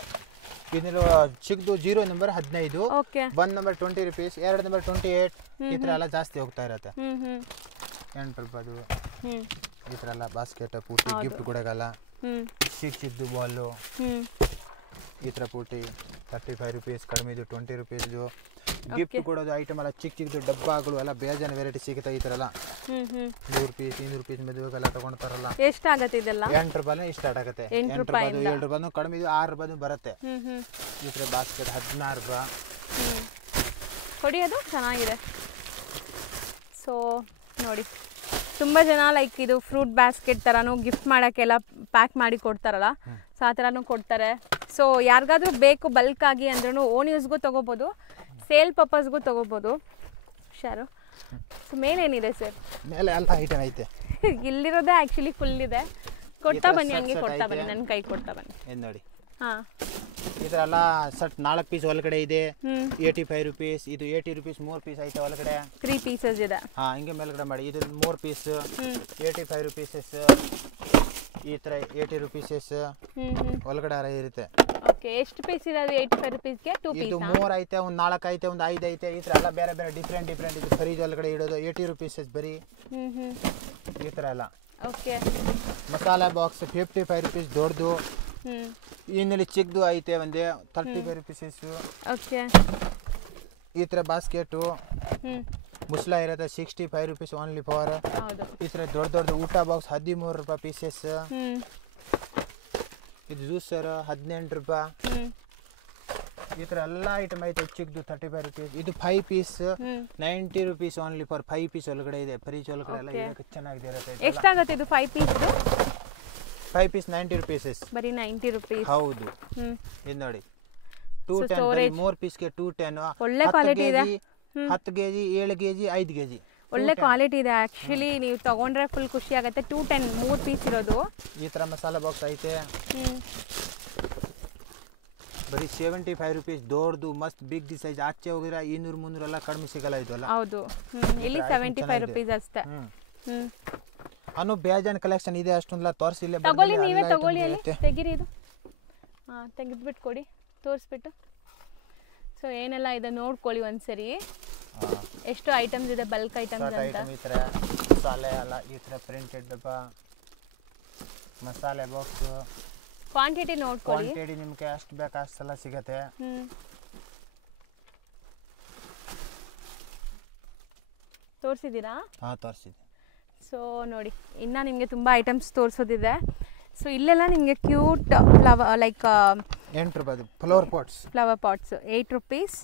ಚಿಕ್ಕದು 0 number 15, okay, 1 number 20 rupees, 2 number 28. ಈ ಥರ ಎಲ್ಲ ಜಾಸ್ತಿ ಹೋಗ್ತಾ ಇರುತ್ತೆ. 8 ರೂಪಾಯಿದು ಈ ಥರ ಎಲ್ಲ ಬಾಸ್ಕೆಟ್ ಪೂಟಿ ಗಿಫ್ಟ್ ಕೊಡೋಕ್ಕಲ್ಲ. ಚಿಕ್ಕದು ಬಾಲು ಈ ಥರ ಪೂಟಿ 35 ರೂಪೀಸ್. ಕಡಿಮೆದು 20 ರೂಪೀಸ್ದು ಗಿಫ್ಟ್ ಕೊಡೋದು ಐಟಮ್ ಎಲ್ಲ ಚಿಕ್ಕದು ಡಬ್ಬಗಳು ಎಲ್ಲ ಬೇಜಾನ ವೆರೈಟಿ ಸಿಗುತ್ತೆ. ಈ ಥರ ಎಲ್ಲ 100 ರೂಪೀಸ್ 200 ರೂಪೀಸ್ ಮದುವೆಗೆಲ್ಲ ತಗೊಳ್ತಾರಲ್ಲ. ಎಷ್ಟಾಗತ್ತೆ ಇದೆಲ್ಲ? 8 ರೂಪಾಯಿ ಸ್ಟಾರ್ಟ್ ಆಗುತ್ತೆ. 8 ರೂಪಾಯಿ 7 ರೂಪಾಯಿ ಕಡಿಮೆ 6 ರೂಪಾಯಿ ಬರುತ್ತೆ. ಈ ಥರ ಬಾಸ್ಕೆಟ್ 16 ರೂಪಾಯಿ ಕೊಡಿ. ಅದು ಚೆನ್ನಾಗಿದೆ. ಸೊ ನೋಡಿ, ತುಂಬ ಜನ ಲೈಕ್ ಇದು ಫ್ರೂಟ್ ಬ್ಯಾಸ್ಕೆಟ್ ಥರನೂ ಗಿಫ್ಟ್ ಮಾಡೋಕ್ಕೆಲ್ಲ ಪ್ಯಾಕ್ ಮಾಡಿ ಕೊಡ್ತಾರಲ್ಲ, ಸೊ ಆ ಥರನೂ ಕೊಡ್ತಾರೆ. ಸೊ ಯಾರಿಗಾದ್ರೂ ಬೇಕು ಬಲ್ಕಾಗಿ ಅಂದ್ರೂ ಓನ್ ಯೂಸ್ಗೂ ತೊಗೋಬೋದು, ಸೇಲ್ ಪರ್ಪಸ್ಗೂ ತೊಗೋಬೋದು. ಹುಷಾರು. ಸೊ ಮೇಲೇನಿದೆ ಸರ್? ಮೇಲೆ ಎಲ್ಲ ಐಟಮ್ ಐತೆ. ಇಲ್ಲಿರೋದೇ ಆ್ಯಕ್ಚುಲಿ ಫುಲ್ ಇದೆ. ಕೊಡ್ತಾ ಬನ್ನಿ, ಹಂಗೆ ಕೊಡ್ತಾ ಬನ್ನಿ, ನನ್ನ ಕೈ ಕೊಡ್ತಾ ಬನ್ನಿ. ನೋಡಿ. ಹಾಂ, ಈ ಥರ ಎಲ್ಲ ಸಟ್ 4 ಪೀಸ್ ಒಳಗಡೆ ಇದೆ. 85 ರೂಪೀಸ್. ಇದು 80 ರೂಪೀಸ್ 3 ಪೀಸ್ ಐತೆ ಒಳಗಡೆ. 3 ಪೀಸಸ್ ಇದೆ. ಹಾಂ, ಹಿಂಗೆ ಮೇಲ್ಗಡೆ ಮಾಡಿ. ಇದು 3 ಪೀಸ್ 85 ರೂಪೀಸಸ್. ಈ ಥರ 80 ರೂಪೀಸಸ್ ಒಳಗಡೆ ಇರುತ್ತೆ. ಓಕೆ, ಎಷ್ಟು ಪೀಸ್ ಇರೋದು 85 ರೂಪೀಸ್ಗೆ? 2 ಪೀಸ್. ಇದು 3 ಐತೆ, ಒಂದು 4 ಐತೆ, ಒಂದು 5 ಐತೆ. ಈ ಥರ ಎಲ್ಲ ಬೇರೆ ಬೇರೆ ಡಿಫ್ರೆಂಟ್ ಇದು ಫ್ರೀಜ್ ಒಳಗಡೆ ಇಡೋದು 80 ರೂಪೀಸಸ್ ಬರೀ. ಈ ಥರ ಎಲ್ಲ. ಓಕೆ, ಮಸಾಲಾ ಬಾಕ್ಸ್ 55 ರೂಪೀಸ್ ದೊಡ್ಡದು. ಇನ್ನಲ್ಲಿ ಚಿಕ್ಕದು ಐತೆ ಒಂದೇ 35 ರೂಪೀಸಸ್. ಓಕೆ, ಈ ಥರ ಬಾಸ್ಕೆಟು ಮುಸ್ಲಾ ಇರುತ್ತೆ 65 ರೂಪೀಸ್ ಓನ್ಲಿ ಫಾರ್. ಈ ಥರ ದೊಡ್ಡ ಊಟ ಬಾಕ್ಸ್ 13 ರೂಪಾಯಿ ಪೀಸಸ್. ಇದು ಜ್ಯೂಸರ್ 18 ರೂಪಾಯಿ. ಈ ಥರ ಎಲ್ಲ ಐಟಮ್ ಐತೆ. ಚಿಕ್ಕದು 35 ರೂಪೀಸ್. ಇದು 5 piece 90 rupees only for. 5 piece ಒಳಗಡೆ ಇದೆ. ಫ್ರೀಜ್ ಒಳಗಡೆ ಎಲ್ಲ ಇರೋಕ್ಕೆ ಚೆನ್ನಾಗಿದೆ ಇರುತ್ತೆ. ಎಷ್ಟಾಗುತ್ತೆ ಇದು 5 ಪೀಸ್? 5 ಪೀಸ್ 90 ರೂಪೀಸಸ್. ಬರೀ 90 ರೂಪೀಸ್. ಹೌದು. ಇದು ನೋಡಿ 210 3 ಪೀಸ್ಗೆ 210. ಒಳ್ಳೆ ಕ್ವಾಲಿಟಿ ಇದೆ. 10 ಕೆಜಿ 7 ಕೆಜಿ 5 ಕೆಜಿ ಒಳ್ಳೆ ಕ್ವಾಲಿಟಿ ಇದೆ. ಆ್ಯಕ್ಚುಲಿ ನೀವು ತೊಗೊಂಡ್ರೆ ಫುಲ್ ಖುಷಿ ಆಗುತ್ತೆ. 210 3 ಪೀಸ್ ಇರೋದು. ಈ ಥರ ಮಸಾಲಾ ಬಾಕ್ಸ್ ಐತೆ. ಬರೀ 75 ರೂಪೀಸ್ ದೊಡ್ಡದು ಮಸ್ತ್ ಬಿಗ್ ಸೈಜ್. ಆಚೆ ಹೋಗಿದ್ರೆ 200 300 ಎಲ್ಲ ಕಡಿಮೆ ಸಿಗಲ್ಲ ಇದೆಲ್ಲ. ಹೌದು, ಇಲ್ಲಿ 75 ರೂಪೀಸ್ ಅಷ್ಟೇ. ಅನ್ನು ಬೇಜಾನ್ ಕಲೆಕ್ಷನ್ ಇದೆ. ಅಷ್ಟೊಂದೆಲ್ಲ ತೋರಿಸಿಲ್ಲ. ತಗೊಳ್ಳಿ, ನೀವೇ ತಗೊಳ್ಳಿ. ಅಲ್ಲಿ ತೆಗಿರಿ ಇದು. ಹಾಂ, ತೆಗೆದ್ಬಿಟ್ಟು ಕೊಡಿ, ತೋರಿಸ್ಬಿಟ್ಟು. ಸೊ ಏನೆಲ್ಲ ಇದೆ ನೋಡ್ಕೊಳ್ಳಿ ಒಂದ್ಸರಿ. ಎಷ್ಟು ಐಟಮ್ಸ್ ಇದೆ ಬಲ್ಕ್ ಐಟಮ್ಸ್ ಅಂತ ಐಟಮ್ ಈ ಥರ ಮಸಾಲೆ ಎಲ್ಲ ಈ ಥರ ಪ್ರಿಂಟೆಡ್ ಡಬ್ಬ ಮಸಾಲೆ ಬಾಕ್ಸ್ ಕ್ವಾಂಟಿಟಿ ನೋಡ್ಕೊಳ್ಳಿ ಕ್ವಾಂಟಿಟಿ ನಿಮಗೆ ಅಷ್ಟು ಬೇಕು ಅಷ್ಟೆಲ್ಲ ಸಿಗುತ್ತೆ ತೋರಿಸಿದ್ದೀರಾ ಹಾಂ ತೋರಿಸಿದೆ ಸೊ ನೋಡಿ ಇನ್ನು ನಿಮಗೆ ತುಂಬ ಐಟಮ್ಸ್ ತೋರಿಸೋದಿದೆ ಸೊ ಇಲ್ಲೆಲ್ಲ ನಿಮಗೆ ಕ್ಯೂಟ್ ಫ್ಲವರ್ ಲೈಕ್ 8 ರೂಪಾಯಿ ಫ್ಲವರ್ ಪಾಟ್ಸ್ 8 ರೂಪೀಸ್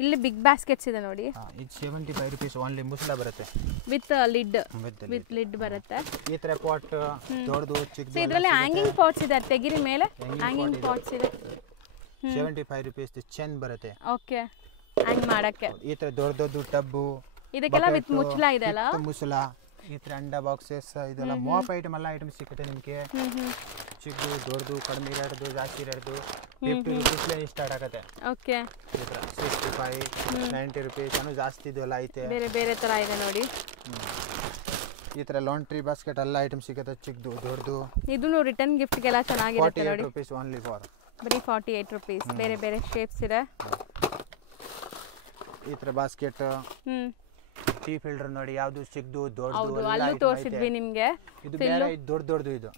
ಇಲ್ಲಿ ಬಿಗ್ ಬಾಸ್ಕೆಟ್ಸ್ ಇದೆ ನೋಡಿ ಇದು 75 ರೂಪೀಸ್ ಓನ್ಲಿ ಮುಸ್ಲ ಬರುತ್ತೆ ವಿತ್ ಲಿಡ್ ಬರುತ್ತೆ ಈ ತರ ಪಾಟ್ ದೊಡ್ಡದು ಚಿಕ್ಕದು ಸೊ ಇದರಲ್ಲಿ ಹ್ಯಾಂಗಿಂಗ್ ಪಾಟ್ಸ್ ಇದೆ ತೆಗಿರಿ ಮೇಲೆ ಹ್ಯಾಂಗಿಂಗ್ ಪಾಟ್ಸ್ ಇದೆ 75 ರೂಪೀಸ್ ಚೆಂದ ಬರುತ್ತೆ ಓಕೆ ಹ್ಯಾಂಗ್ ಮಾಡಕ್ಕೆ ಈ ತರ ದೊಡ್ಡದು ಟಬ್ಬು ಇದಕ್ಕೆಲ್ಲ ವಿತ್ ಮುಚ್ಚಳ ಇದೆ ಅಲ್ಲ ಮುಚ್ಚಳ ಈ ತರ ಅಂಡ ಬಾಕ್ಸಸ್ ಇದೆಲ್ಲ ಮೋಪ್ ಐಟಮ್ ಎಲ್ಲ ಐಟಮ್ ಸಿಗುತ್ತೆ ನಿಮಗೆ ಚಿಕ್ಕದು ದೊಡ್ಡದು ಕಡಿಮೆ ಇರೋದು ಜಾಸ್ತಿ ಇರೋದು 50 ರೂಪೀಸ್ ಸ್ಟಾರ್ಟ್ ಆಗುತ್ತೆ ಓಕೆ ಈ ತರ 65 90 ರೂಪೀಸ್ ಅನ್ನೋ ಜಾಸ್ತಿ ಇದೆಲ್ಲ ಐತೆ ಬೇರೆ ಬೇರೆ ತರ ಇದೆ ನೋಡಿ ಈ ತರ ಲಾಂಡ್ರಿ ಬಾಸ್ಕೆಟ್ ಎಲ್ಲ ಐಟಮ್ ಸಿಗುತ್ತೆ ಚಿಕ್ಕದು ದೊಡ್ಡದು ಇದನ್ನು ರಿಟರ್ನ್ ಗಿಫ್ಟ್ ಗೆಲ್ಲ ಚೆನ್ನಾಗಿರುತ್ತೆ ನೋಡಿ 48 ರೂಪೀಸ್ ಓನ್ಲಿ ಫಾರ್ ಬರೀ 48 ರೂಪೀಸ್ ಬೇರೆ ಬೇರೆ ಶೇಪ್ಸ್ ಇದೆ ಈ ತರ ಬಾಸ್ಕೆಟ್ ಟೀ ಫಿಲ್ಟರ್ ನೋಡಿ ಯಾವುದು ಚಿಕ್ಕದು ದೊಡ್ಡದು ಹೌದು ಅಲ್ಲೂ ತೋರಿಸಿದ್ವಿ ನಿಮಗೆ ಇದು ಬೇರೆ ದೊಡ್ಡದು ಇದು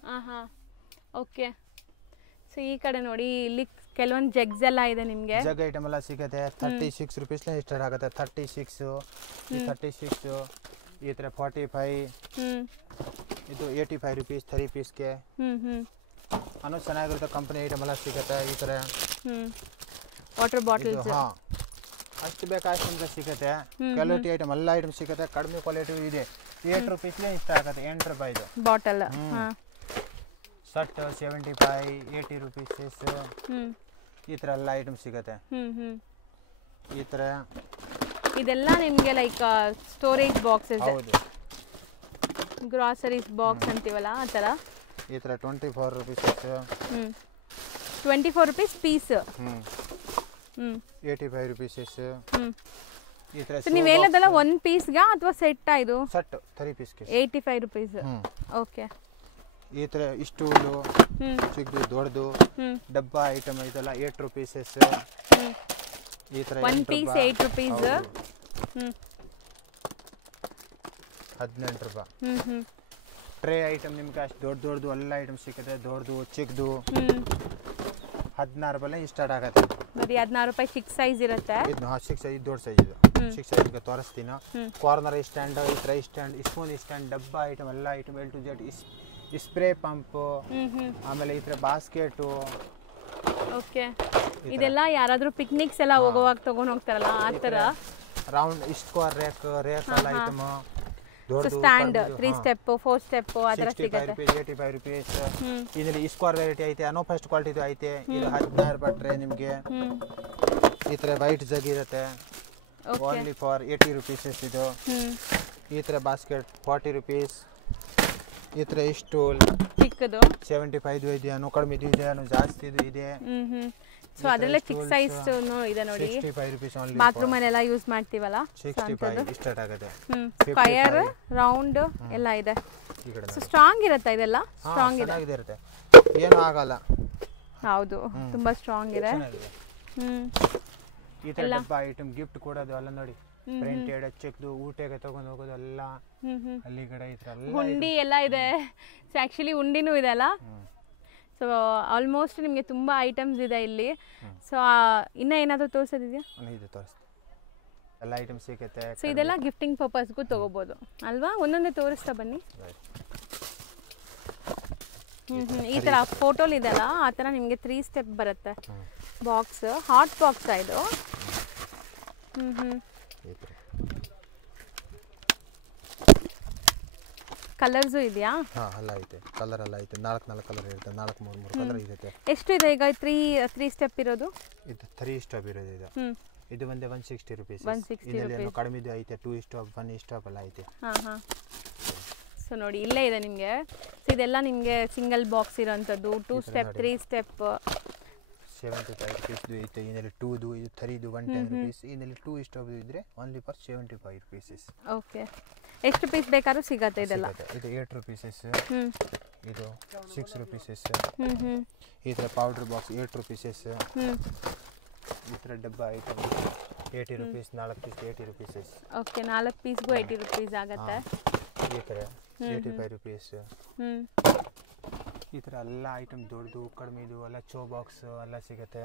ಓಕೆ ಸೊ ಈ ಕಡೆ ನೋಡಿ ಇಲ್ಲಿ ಕೆಲವೊಂದು ಜಗ್ಸ್ ಎಲ್ಲ ಇದೆ ನಿಮಗೆ ಜಗ್ ಐಟಮ್ ಎಲ್ಲ ಸಿಗುತ್ತೆ 36 ರೂಪೀಸ್ ಸ್ಟಾರ್ಟ್ ಆಗುತ್ತೆ 36 ಈ 36 ಈ ತರ 45 ಇದು 85 ರೂಪೀಸ್ 3 ಪೀಸ್ಗೆ ಅನ್ನೋ ಚೆನ್ನಾಗಿರುತ್ತೆ ಕಂಪನಿ ಐಟಮ್ ಎಲ್ಲ ಸಿಗುತ್ತೆ ಈ ತರ ವಾಟರ್ ಬಾಟಲ್ಸ್ ಅಷ್ಟು ಬೇಕಾಷ್ಟು ಅಂತ ಸಿಗುತ್ತೆ ಕ್ವಾಲಿಟಿ ಐಟಮ್ ಎಲ್ಲ ಐಟಮ್ ಸಿಗುತ್ತೆ ಕಡಿಮೆ ಕ್ವಾಲಿಟಿ ಇದೆ 8 ರೂಪೀಸ್ ಇಷ್ಟ ಆಗುತ್ತೆ 8 ರೂಪಾಯಿ ಇದು ಬಾಟಲ್ ಸಟ್ 75 80 ರೂಪೀಸ್ ಈ ತರ ಎಲ್ಲ ಐಟಮ್ ಸಿಗುತ್ತೆ ಈ ತರ ಇದೆಲ್ಲ ನಿಮಗೆ ಲೈಕ್ ಸ್ಟೋರೇಜ್ ಬಾಕ್ಸಸ್ ಹೌದು ಗ್ರಾಸರೀಸ್ ಬಾಕ್ಸ್ ಅಂತೀವಲ್ಲ ಆ ತರ ಈ ತರ 24 ರೂಪೀಸ್ 24 ರೂಪೀಸ್ ಪೀಸ್ 85 ರೂಪೀಸ್ ಈ ತರ ನೀವು ಹೇಳೋದಲ್ಲ ಒಂದು ಪೀಸ್ಗೆ ಅಥವಾ ಸೆಟ್ ಇದು ಸೆಟ್ 3 ಪೀಸ್ಗೆ 85 ರೂಪೀಸ್ ಓಕೆ ಈ ತರ ಸ್ಟೂಲು ಚಿಕ್ಕದು ದೊಡ್ಡದು ಡಬ್ಬ ಐಟಮ್ ಇದೆಲ್ಲ 8 ರೂಪೀಸ್ ಈ ತರ ಒಂದು ಪೀಸ್ 8 ರೂಪೀಸ್ 18 ರೂಪಾಯಿ ಟ್ರೇ ಐಟಮ್ ನಿಮ್ಗೆ ಅಷ್ಟು ದೊಡ್ಡದು ಎಲ್ಲ ಐಟಮ್ ಸಿಗುತ್ತೆ ದೊಡ್ಡದು ಚಿಕ್ಕದು 16 ರೂಪಾಯಿ ಸ್ಟಾರ್ಟ್ ಆಗುತ್ತೆ ಬರೀ 16 ರೂಪಾಯಿ 6 ಸೈಜ್ ಇರುತ್ತೆ ಇದು 6 ಸೈಜ್ ದೊಡ್ಡ ಸೈಜ್ ಇದು 6 ಸೈಜ್ಗೆ ತೋರಿಸ್ತೀನಿ ಕಾರ್ನರ್ ಸ್ಟ್ಯಾಂಡ್ ಈ ತರ ಸ್ಟ್ಯಾಂಡ್ ಸ್ಪೂನ್ ಸ್ಟ್ಯಾಂಡ್ ಡಬ್ಬ ಐಟಮ್ ಎಲ್ಲ item L to Z spray pump ಆಮೇಲೆ ಈ ತರ ಬಾಸ್ಕೆಟು ಓಕೆ ಇದೆಲ್ಲ ಯಾರಾದರೂ ಪಿಕ್ನಿಕ್ಸ್ ಎಲ್ಲ ಹೋಗುವಾಗ ತಗೊಂಡು ಹೋಗ್ತಾರಲ್ಲ ಆ ತರ ರೌಂಡ್ ಸ್ಕ್ವೇರ್ ರೇಕ್ ಎಲ್ಲ ಐಟಮ್ ಸ್ಟ್ಯಾಂಡ್ 3 ಸ್ಟೆಪ್ 4 ಸ್ಟೆಪ್ ಆ ತರ ಸಿಗುತ್ತೆ 85 ರೂಪೀಸ್ ಇದರಲ್ಲಿ ಸ್ಕ್ವೇರ್ ವೆರೈಟಿ ಐತೆ ಅನ್ನೋ ಫಸ್ಟ್ ಕ್ವಾಲಿಟಿ ಐತೆ ಇದು 16 ರೂಪಾಯಿ ಟ್ರೇ ನಿಮಗೆ ಈ ತರ ವೈಟ್ ಜಗ್ ಇರುತ್ತೆ ಓನ್ಲಿ ಫಾರ್ 80 ರೂಪೀಸ್ ಇದು ಈ ತರ ಬಾಸ್ಕೆಟ್ 40 ರೂಪೀಸ್ ಈ ತರ ಸ್ಟೂಲ್ ಚಿಕ್ಕದು 75 ಇದೆ ಅನ್ನೋ ಕಡಿಮೆ ಇದೆ ಅನ್ನೋ ಜಾಸ್ತಿ ಇದೆ ಸೊ ಅದರಲ್ಲೇ 6 ಸೈಜ್ ಇದೆ ನೋಡಿ 65 ರೂಪೀಸ್ ಓನ್ಲಿ ಬಾತ್ರೂಮ್ ಅಲ್ಲೆಲ್ಲ ಯೂಸ್ ಮಾಡ್ತೀವಲ್ಲ 65 ಸ್ಟಾರ್ಟ್ ಆಗುತ್ತೆ ಸ್ಕ್ವೇರ್ ರೌಂಡ್ ಎಲ್ಲ ಇದೆ ಈ ಕಡೆ ಸೊ ಸ್ಟ್ರಾಂಗ್ ಇರುತ್ತೆ ಇದೆಲ್ಲ ಸ್ಟ್ರಾಂಗ್ ಇರುತ್ತೆ ಏನು ಆಗಲ್ಲ ಹೌದು ತುಂಬಾ ಸ್ಟ್ರಾಂಗ್ ಇದೆ ಈ ತರ ಡಬ್ಬ ಐಟಮ್ ಗಿಫ್ಟ್ ಕೊಡೋದು ಎಲ್ಲ ನೋಡಿ ಪ್ರಿಂಟೆಡ್ ಚಿಕ್ಕದು ಊಟಕ್ಕೆ ತಗೊಂಡು ಹೋಗೋದು ಎಲ್ಲ ಅಲ್ಲಿ ಕಡೆ ಈ ತರ ಉಂಡಿ ಎಲ್ಲ ಇದೆ ಸೊ ಆಕ್ಚುಲಿ ಉಂಡಿನೂ ಇದೆ ಅಲ್ಲ ಸೊ ಆಲ್ಮೋಸ್ಟ್ ನಿಮಗೆ ತುಂಬ ಐಟಮ್ಸ್ ಇದೆ ಇಲ್ಲಿ ಸೊ ಇನ್ನೂ ಏನಾದರೂ ತೋರಿಸೋದಿದೆಯಾ ಇದು ತೋರಿಸ್ತೀನಿ ಎಲ್ಲ ಐಟಮ್ ಸಿಗುತ್ತೆ ಸೊ ಇದೆಲ್ಲ ಗಿಫ್ಟಿಂಗ್ ಪರ್ಪಸ್ಗೂ ತೊಗೋಬೋದು ಅಲ್ವಾ ಒಂದೊಂದೇ ತೋರಿಸ್ತಾ ಬನ್ನಿ ಈ ಥರ ಫೋಟೋಲಿ ಇದೆಲ್ಲ ಆ ಥರ ನಿಮಗೆ 3 ಸ್ಟೆಪ್ ಬರುತ್ತೆ ಬಾಕ್ಸ್ ಹಾಟ್ ಬಾಕ್ಸ್ ಇದು ಕಲರ್ಸು ಇದೆಯಾ ಎಲ್ಲ ಐತೆ ಕಲರ್ ಎಲ್ಲ ಐತೆ 4 ಕಲರ್ ಇರುತ್ತೆ 4 ಕಲರ್ ಇರುತ್ತೆ ಎಷ್ಟು ಇದೆ ಈಗ 3 ಸ್ಟೆಪ್ ಇರೋದು ಇದು 3 ಸ್ಟೆಪ್ ಇರೋದು ಇದು ಬಂದೆ 160 ರೂಪೀಸ್ 160 ಇದರಲ್ಲಿ ಕಡಿಮೆ ಐತೆ 2 ಸ್ಟಾಪ್ 1 ಸ್ಟಾಪ್ ಎಲ್ಲ ಐತೆ ಸೊ ನೋಡಿ ಇಲ್ಲೇ ಇದೆ ನಿಮಗೆ ಇದೆಲ್ಲ ನಿಮಗೆ ಸಿಂಗಲ್ ಬಾಕ್ಸ್ ಇರೋಂಥದ್ದು 2 ಸ್ಟೆಪ್ 3 ಸ್ಟೆಪ್ 75 ರೂಪೀಸ್ ಐತೆ ಇದರಲ್ಲಿ 2 ಇದು 3 110 ರೂಪೀಸ್ ಇದರಲ್ಲಿ 2 ಸ್ಟಾಪ್ ಇದ್ರೆ ಓನ್ಲಿ ಫಾರ್ 75 ರೂಪೀಸ್ ಓಕೆ ಎಷ್ಟು ಪೀಸ್ ಬೇಕಾದ್ರೂ ಸಿಗುತ್ತೆ ಇದೆಲ್ಲ ಇದು 8 ರೂಪೀಸ್ ಇದು 6 ರೂಪೀಸ್ ಈ ಥರ ಪೌಡರ್ ಬಾಕ್ಸ್ 8 ರೂಪೀಸ್ ಈ ಥರ ಡಬ್ಬ item 80 rupees 4 piece 80 rupees. Okay 4 ಪೀಸ್ಗೂ 80 rupees ಆಗುತ್ತೆ. ಈ ಥರ 85 rupees. ಈ ಥರ ಎಲ್ಲ ಐಟಮ್ ದೊಡ್ಡದು ಕಡಿಮೆದು ಎಲ್ಲ ಚೋ ಬಾಕ್ಸ್ ಎಲ್ಲ ಸಿಗುತ್ತೆ.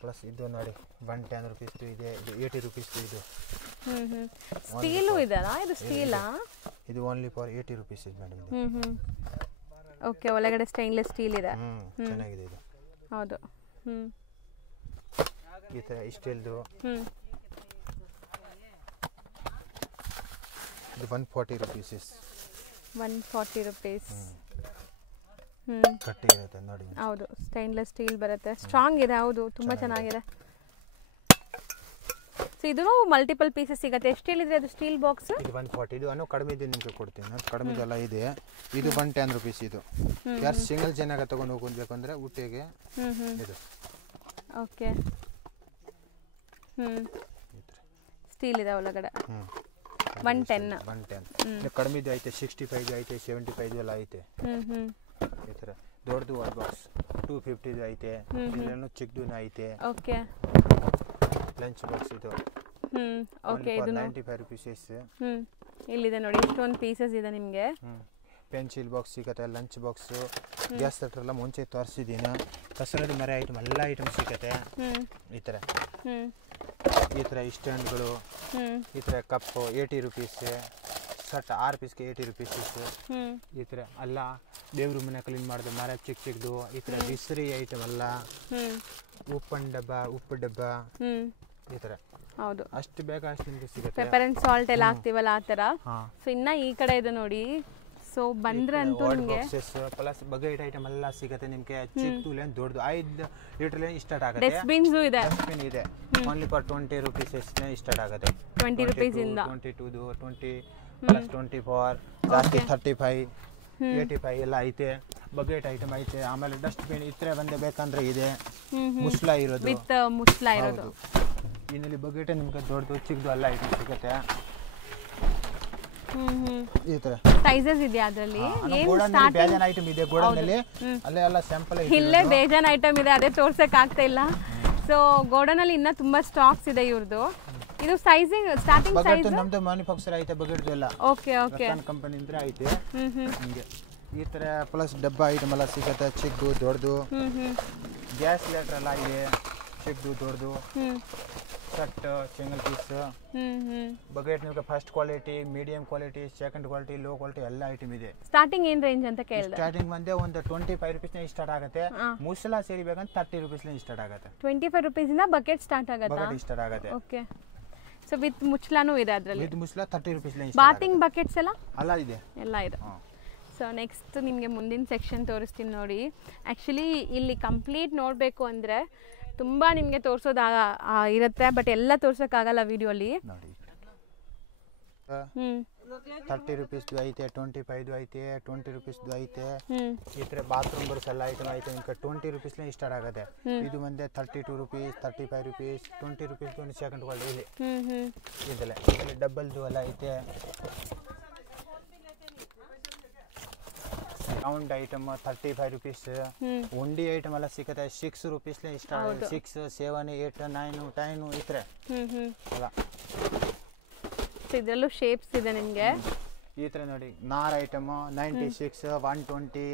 ಪ್ಲಸ್ ಇದು ನೋಡಿ 110 rupees ಇದೆ, ಇದು 80 rupees ಇದು. ಸ್ಟೀಲು ಇದೆನಾ? ಇದು ಸ್ಟೀಲಾ? ಇದು only for 80 rupees madam. Okay, ಒಳಗಡೆ ಸ್ಟೈನ್ಲೆಸ್ ಸ್ಟೀಲ್ ಇದೆ. ಚೆನ್ನಾಗಿದೆ ಇದು. ಹೌದು. ಈ ಥರ ಸ್ಟೀಲ್ದು ಇದು 140 rupees. 140 rupees. ಕಟ್ಟಿ ಇರುತ್ತೆ ನೋಡಿ. ಹೌದು, ಸ್ಟೈನ್ಲೆಸ್ ಸ್ಟೀಲ್ ಬರುತ್ತೆ. ಸ್ಟ್ರಾಂಗ್ ಇದೆ. ಹೌದು, ತುಂಬ ಚೆನ್ನಾಗಿದೆ. ಸೊ ಇದು ಮಲ್ಟಿಪಲ್ ಪೀಸಸ್ ಸಿಗುತ್ತೆ. ಎಷ್ಟು ಹೇಳಿದ್ರೆ ಅದು ಸ್ಟೀಲ್ ಬಾಕ್ಸ್? ಇದು 140. ಇದು ಅನ್ನೋ ಕಡಿಮೆದು ನಿಮಗೆ ಕೊಡ್ತೀನಿ. ಕಡಿಮೆದೆಲ್ಲ ಇದೆ. ಇದು 110 rupees ಇದು. ಯಾರು ಸಿಂಗಲ್ ಜನಾಗ ತಗೊಂಡು ಹೋಗ್ಬೇಕು ಅಂದರೆ ಊಟಿಗೆ ಇದು. ಓಕೆ. ಸ್ಟೀಲ್ ಇದೆ ಒಳಗಡೆ. 110. ಕಡಿಮೆದು ಐತೆ, 65 ಐತೆ, 75 ಎಲ್ಲ ಐತೆ. ಈ ಥರ ದೊಡ್ಡದು ಒಂದು ಬಾಕ್ಸ್ 250 ಐತೆ. ಇದೆಲ್ಲ ಚಿಕ್ಕದು ಐತೆ. ಓಕೆ. ಲಂಚ್ ಬಾಕ್ಸ್ ಇದು. ಓಕೆ, ಇದು 95 rupees. ಇಲ್ಲಿದೆ ನೋಡಿ, ಇಷ್ಟೊಂದು ಪೀಸಸ್ ಇದೆ ನಿಮಗೆ. ಪೆನ್ಸಿಲ್ ಬಾಕ್ಸ್ ಸಿಗುತ್ತೆ, ಲಂಚ್ ಬಾಕ್ಸು, ಗ್ಯಾಸ್ ಸ್ಟಾರ್ಟರ್ ಎಲ್ಲ ಮುಂಚೆ ತೋರಿಸಿದ್ದೀನಿ. ಕಸರಡಿ ಮರ ಐಟಮ್ ಎಲ್ಲ ಐಟಮ್ ಸಿಗುತ್ತೆ. ಈ ಥರ ಸ್ಟ್ಯಾಂಡ್ಗಳು, ಈ ಥರ ಕಪ್ಪು 80 rupees. ಸಟ್ 6 ಪೀಸ್ಗೆ 80 rupees. ಈ ಥರ ಎಲ್ಲ ದೇವ್ರ ಮನೆ ಕ್ಲೀನ್ ಮಾಡೋದು ಮರ ಚಿಕ್ಕದು. ಈ ಥರ ಬಿಸಿರಿ ಐಟಮ್ ಎಲ್ಲ, ಉಪ್ಪು ಡಬ್ಬ ಈ ಥರ. ಹೌದು, ಅಷ್ಟು ಬೇಕಾ ಅಷ್ಟು ನಿಮಗೆ ಸಿಗುತ್ತೆ. ಪೆಪ್ಪರ್ ಅಂಡ್ ಸಾಲ್ಟ್ ಎಲ್ಲ ಹಾಕ್ತೀವಲ್ಲ ಆ ಥರ. ಸೊ ಇನ್ನ ಈ ಕಡೆ ಇದೆ ನೋಡಿ. ಸೊ ಬಂದ್ರೆ ಅಂತೂ ನಿಮಗೆ ಪ್ಲಸ್ ಬಗೆಟ್ ಐಟಮ್ ಎಲ್ಲ ಸಿಗುತ್ತೆ ನಿಮಗೆ. ಚಿಕ್ಕದು ಲೇನ್ ದೊಡ್ಡದು 5 ಲೀಟರ್ ಸ್ಟಾರ್ಟ್ ಆಗುತ್ತೆ. ಡಸ್ಟ್ಬಿನ್ಸ್ ಇದೆ. ಡಸ್ಟ್ಬಿನ್ ಇದೆ. ಓನ್ಲಿ ಫಾರ್ 20 rupees ಸ್ಟಾರ್ಟ್ ಆಗುತ್ತೆ. 20 rupees ಇಂದ 22 20 ಪ್ಲಸ್ 24 ಜಾಸ್ತಿ 35 85 ಎಲ್ಲ ಐತೆ. ಬಗೆಟ್ ಐಟಮ್ ಐತೆ. ಆಮೇಲೆ ಡಸ್ಟ್ಬಿನ್ ಇದ್ರೆ ಬಂದೆ ಬೇಕಂದ್ರೆ ಇದೆ. ಮುಸ್ಲ ಇರೋದು ವಿತ್ ಮುಸ್ಲ ಇರೋದು. ಇನ್ನಲ್ಲಿ ಬಗೆಟ್ ನಿಮ್ಗೆ ದೊಡ್ಡದು ಚಿಕ್ಕದು ಎಲ್ಲ ಐಟಮ್ ಸಿಗುತ್ತೆ. ಈ ತರ ಸೈಜಸ್ ಇದೆಯಾ ಅದರಲ್ಲಿ? ಬೇಜಾನ್ ಐಟಮ್ ಇದೆ ಗೋಡನಲ್ಲಿ. ಅಲ್ಲೇ ಎಲ್ಲ ಸ್ಯಾಂಪಲ್ ಇದೆ. ಇಲ್ಲೇ ಬೇಜಾನ್ ಐಟಮ್ ಇದೆ, ಅದೇ ತೋರ್ಸಕ್ ಆಗ್ತಾ ಇಲ್ಲ. ಸೊ ಗೋಡನಲ್ಲಿ ಇನ್ನ ತುಂಬಾ ಸ್ಟಾಕ್ಸ್ ಇದೆ ಇವ್ರದ್ದು. ಇದು ಸೈಜಿಂಗ್ ಸ್ಟಾರ್ಟಿಂಗ್ ಸೈಜ್ ನಮ್ದು ಮ್ಯಾನುಫ್ಯಾಕ್ಚರ್ ಐತೆ ಬಗೆಟ್ ಎಲ್ಲ. ಓಕೆ ಓಕೆ, ಕಂಪನಿ ಇಂದ ಐತೆ. ಹಿಂಗೆ ಈ ತರ ಪ್ಲಸ್ ಡಬ್ಬ ಐಟಮ್ ಎಲ್ಲ ಸಿಗುತ್ತೆ. ಚಿಕ್ಕದು ದೊಡ್ಡದು ಗ್ಯಾಸ್ ಸಿಲಿಂಡರ್ ಎಲ್ಲ ಇದೆ. ಚಿಕ್ಕದು ದೊಡ್ಡದು ಸಟ್ ಸಿಂಗಲ್ ಪೀಸ್ ಬಗೆಟ್ ನಿಮಗೆ first quality, medium quality, second quality, low quality ಎಲ್ಲ ಐಟಮ್ ಇದೆ. ಸ್ಟಾರ್ಟಿಂಗ್ ಏನ್ ರೇಂಜ್ ಅಂತ ಕೇಳಿದೆ? ಸ್ಟಾರ್ಟಿಂಗ್ ಬಂದೆ ಒಂದು 25 rupees ಸ್ಟಾರ್ಟ್ ಆಗುತ್ತೆ. ಮುಸಲ ಸೇರಿಬೇಕಂತ 30 rupees ಸ್ಟಾರ್ಟ್ ಆಗುತ್ತೆ. 25 rupees ಇಂದ ಬಕೆಟ್ ಸ್ಟಾರ್ಟ್ ಆಗುತ್ತೆ. ಬಕೆಟ್ ಸ್ಟಾರ್ಟ್ ಆಗುತ್ತೆ. ಓಕೆ. ಸೊ ವಿತ್ ಮುಚ್ಚಲಾನು ಇದೆ ಅದರಲ್ಲಿ. ವಿತ್ ಮುಚ್ಚಲ 30 rupees ಬಾತಿಂಗ್ ಬಕೆಟ್ಸ್ ಎಲ್ಲ ಇದೆ. ಎಲ್ಲ ಇದೆ. ಸೊ ನೆಕ್ಸ್ಟ್ ನಿಮಗೆ ಮುಂದಿನ ಸೆಕ್ಷನ್ ತೋರಿಸ್ತೀನಿ ನೋಡಿ. ಆ್ಯಕ್ಚುಲಿ ಇಲ್ಲಿ ಕಂಪ್ಲೀಟ್ ನೋಡಬೇಕು ಅಂದರೆ ತುಂಬ ನಿಮಗೆ ತೋರಿಸೋದು ಇರುತ್ತೆ, ಬಟ್ ಎಲ್ಲ ತೋರ್ಸೋಕ್ಕಾಗಲ್ಲ ವಿಡಿಯೋಲಿ. 30 rupees ಐತೆ, 25 ಐತೆ, 20 rupees ಐತೆ. ಈ ಥರ ಬಾತ್ರೂಮ್ ಬರ್ಸ್ ಎಲ್ಲ ಐಟಮ್ ಐತೆ. ನಿಮ್ಗೆ 20 rupees ಸ್ಟಾರ್ಟ್ ಆಗುತ್ತೆ. ಇದು ಬಂದೆ 32 rupees, 35 rupees, 20 rupees ಒಂದು ಸೆಕೆಂಡ್ ಕ್ವಾಲಿಟಿ ಇಲ್ಲಿ ಇದೆಲ್ಲ. ಇಲ್ಲಿ ಡಬ್ಬಲ್ದು ಎಲ್ಲ ಐತೆ. Round item 35 rupees. ಉಂಡಿ ಐಟಮ್ ಎಲ್ಲ ಸಿಗುತ್ತೆ. 6 rupees ಸ್ಟಾರ್ಟ್. 6, 7, 8, 9, 10 ಈ ಥರ ಅಲ್ಲ. ಇದರಲ್ಲೂ ಶೇಪ್ಸ್ ಇದೆ ನಿಮಗೆ. ಈ ಥರ ನೋಡಿ ನಾರ್ ಐಟಮ್ 96, 120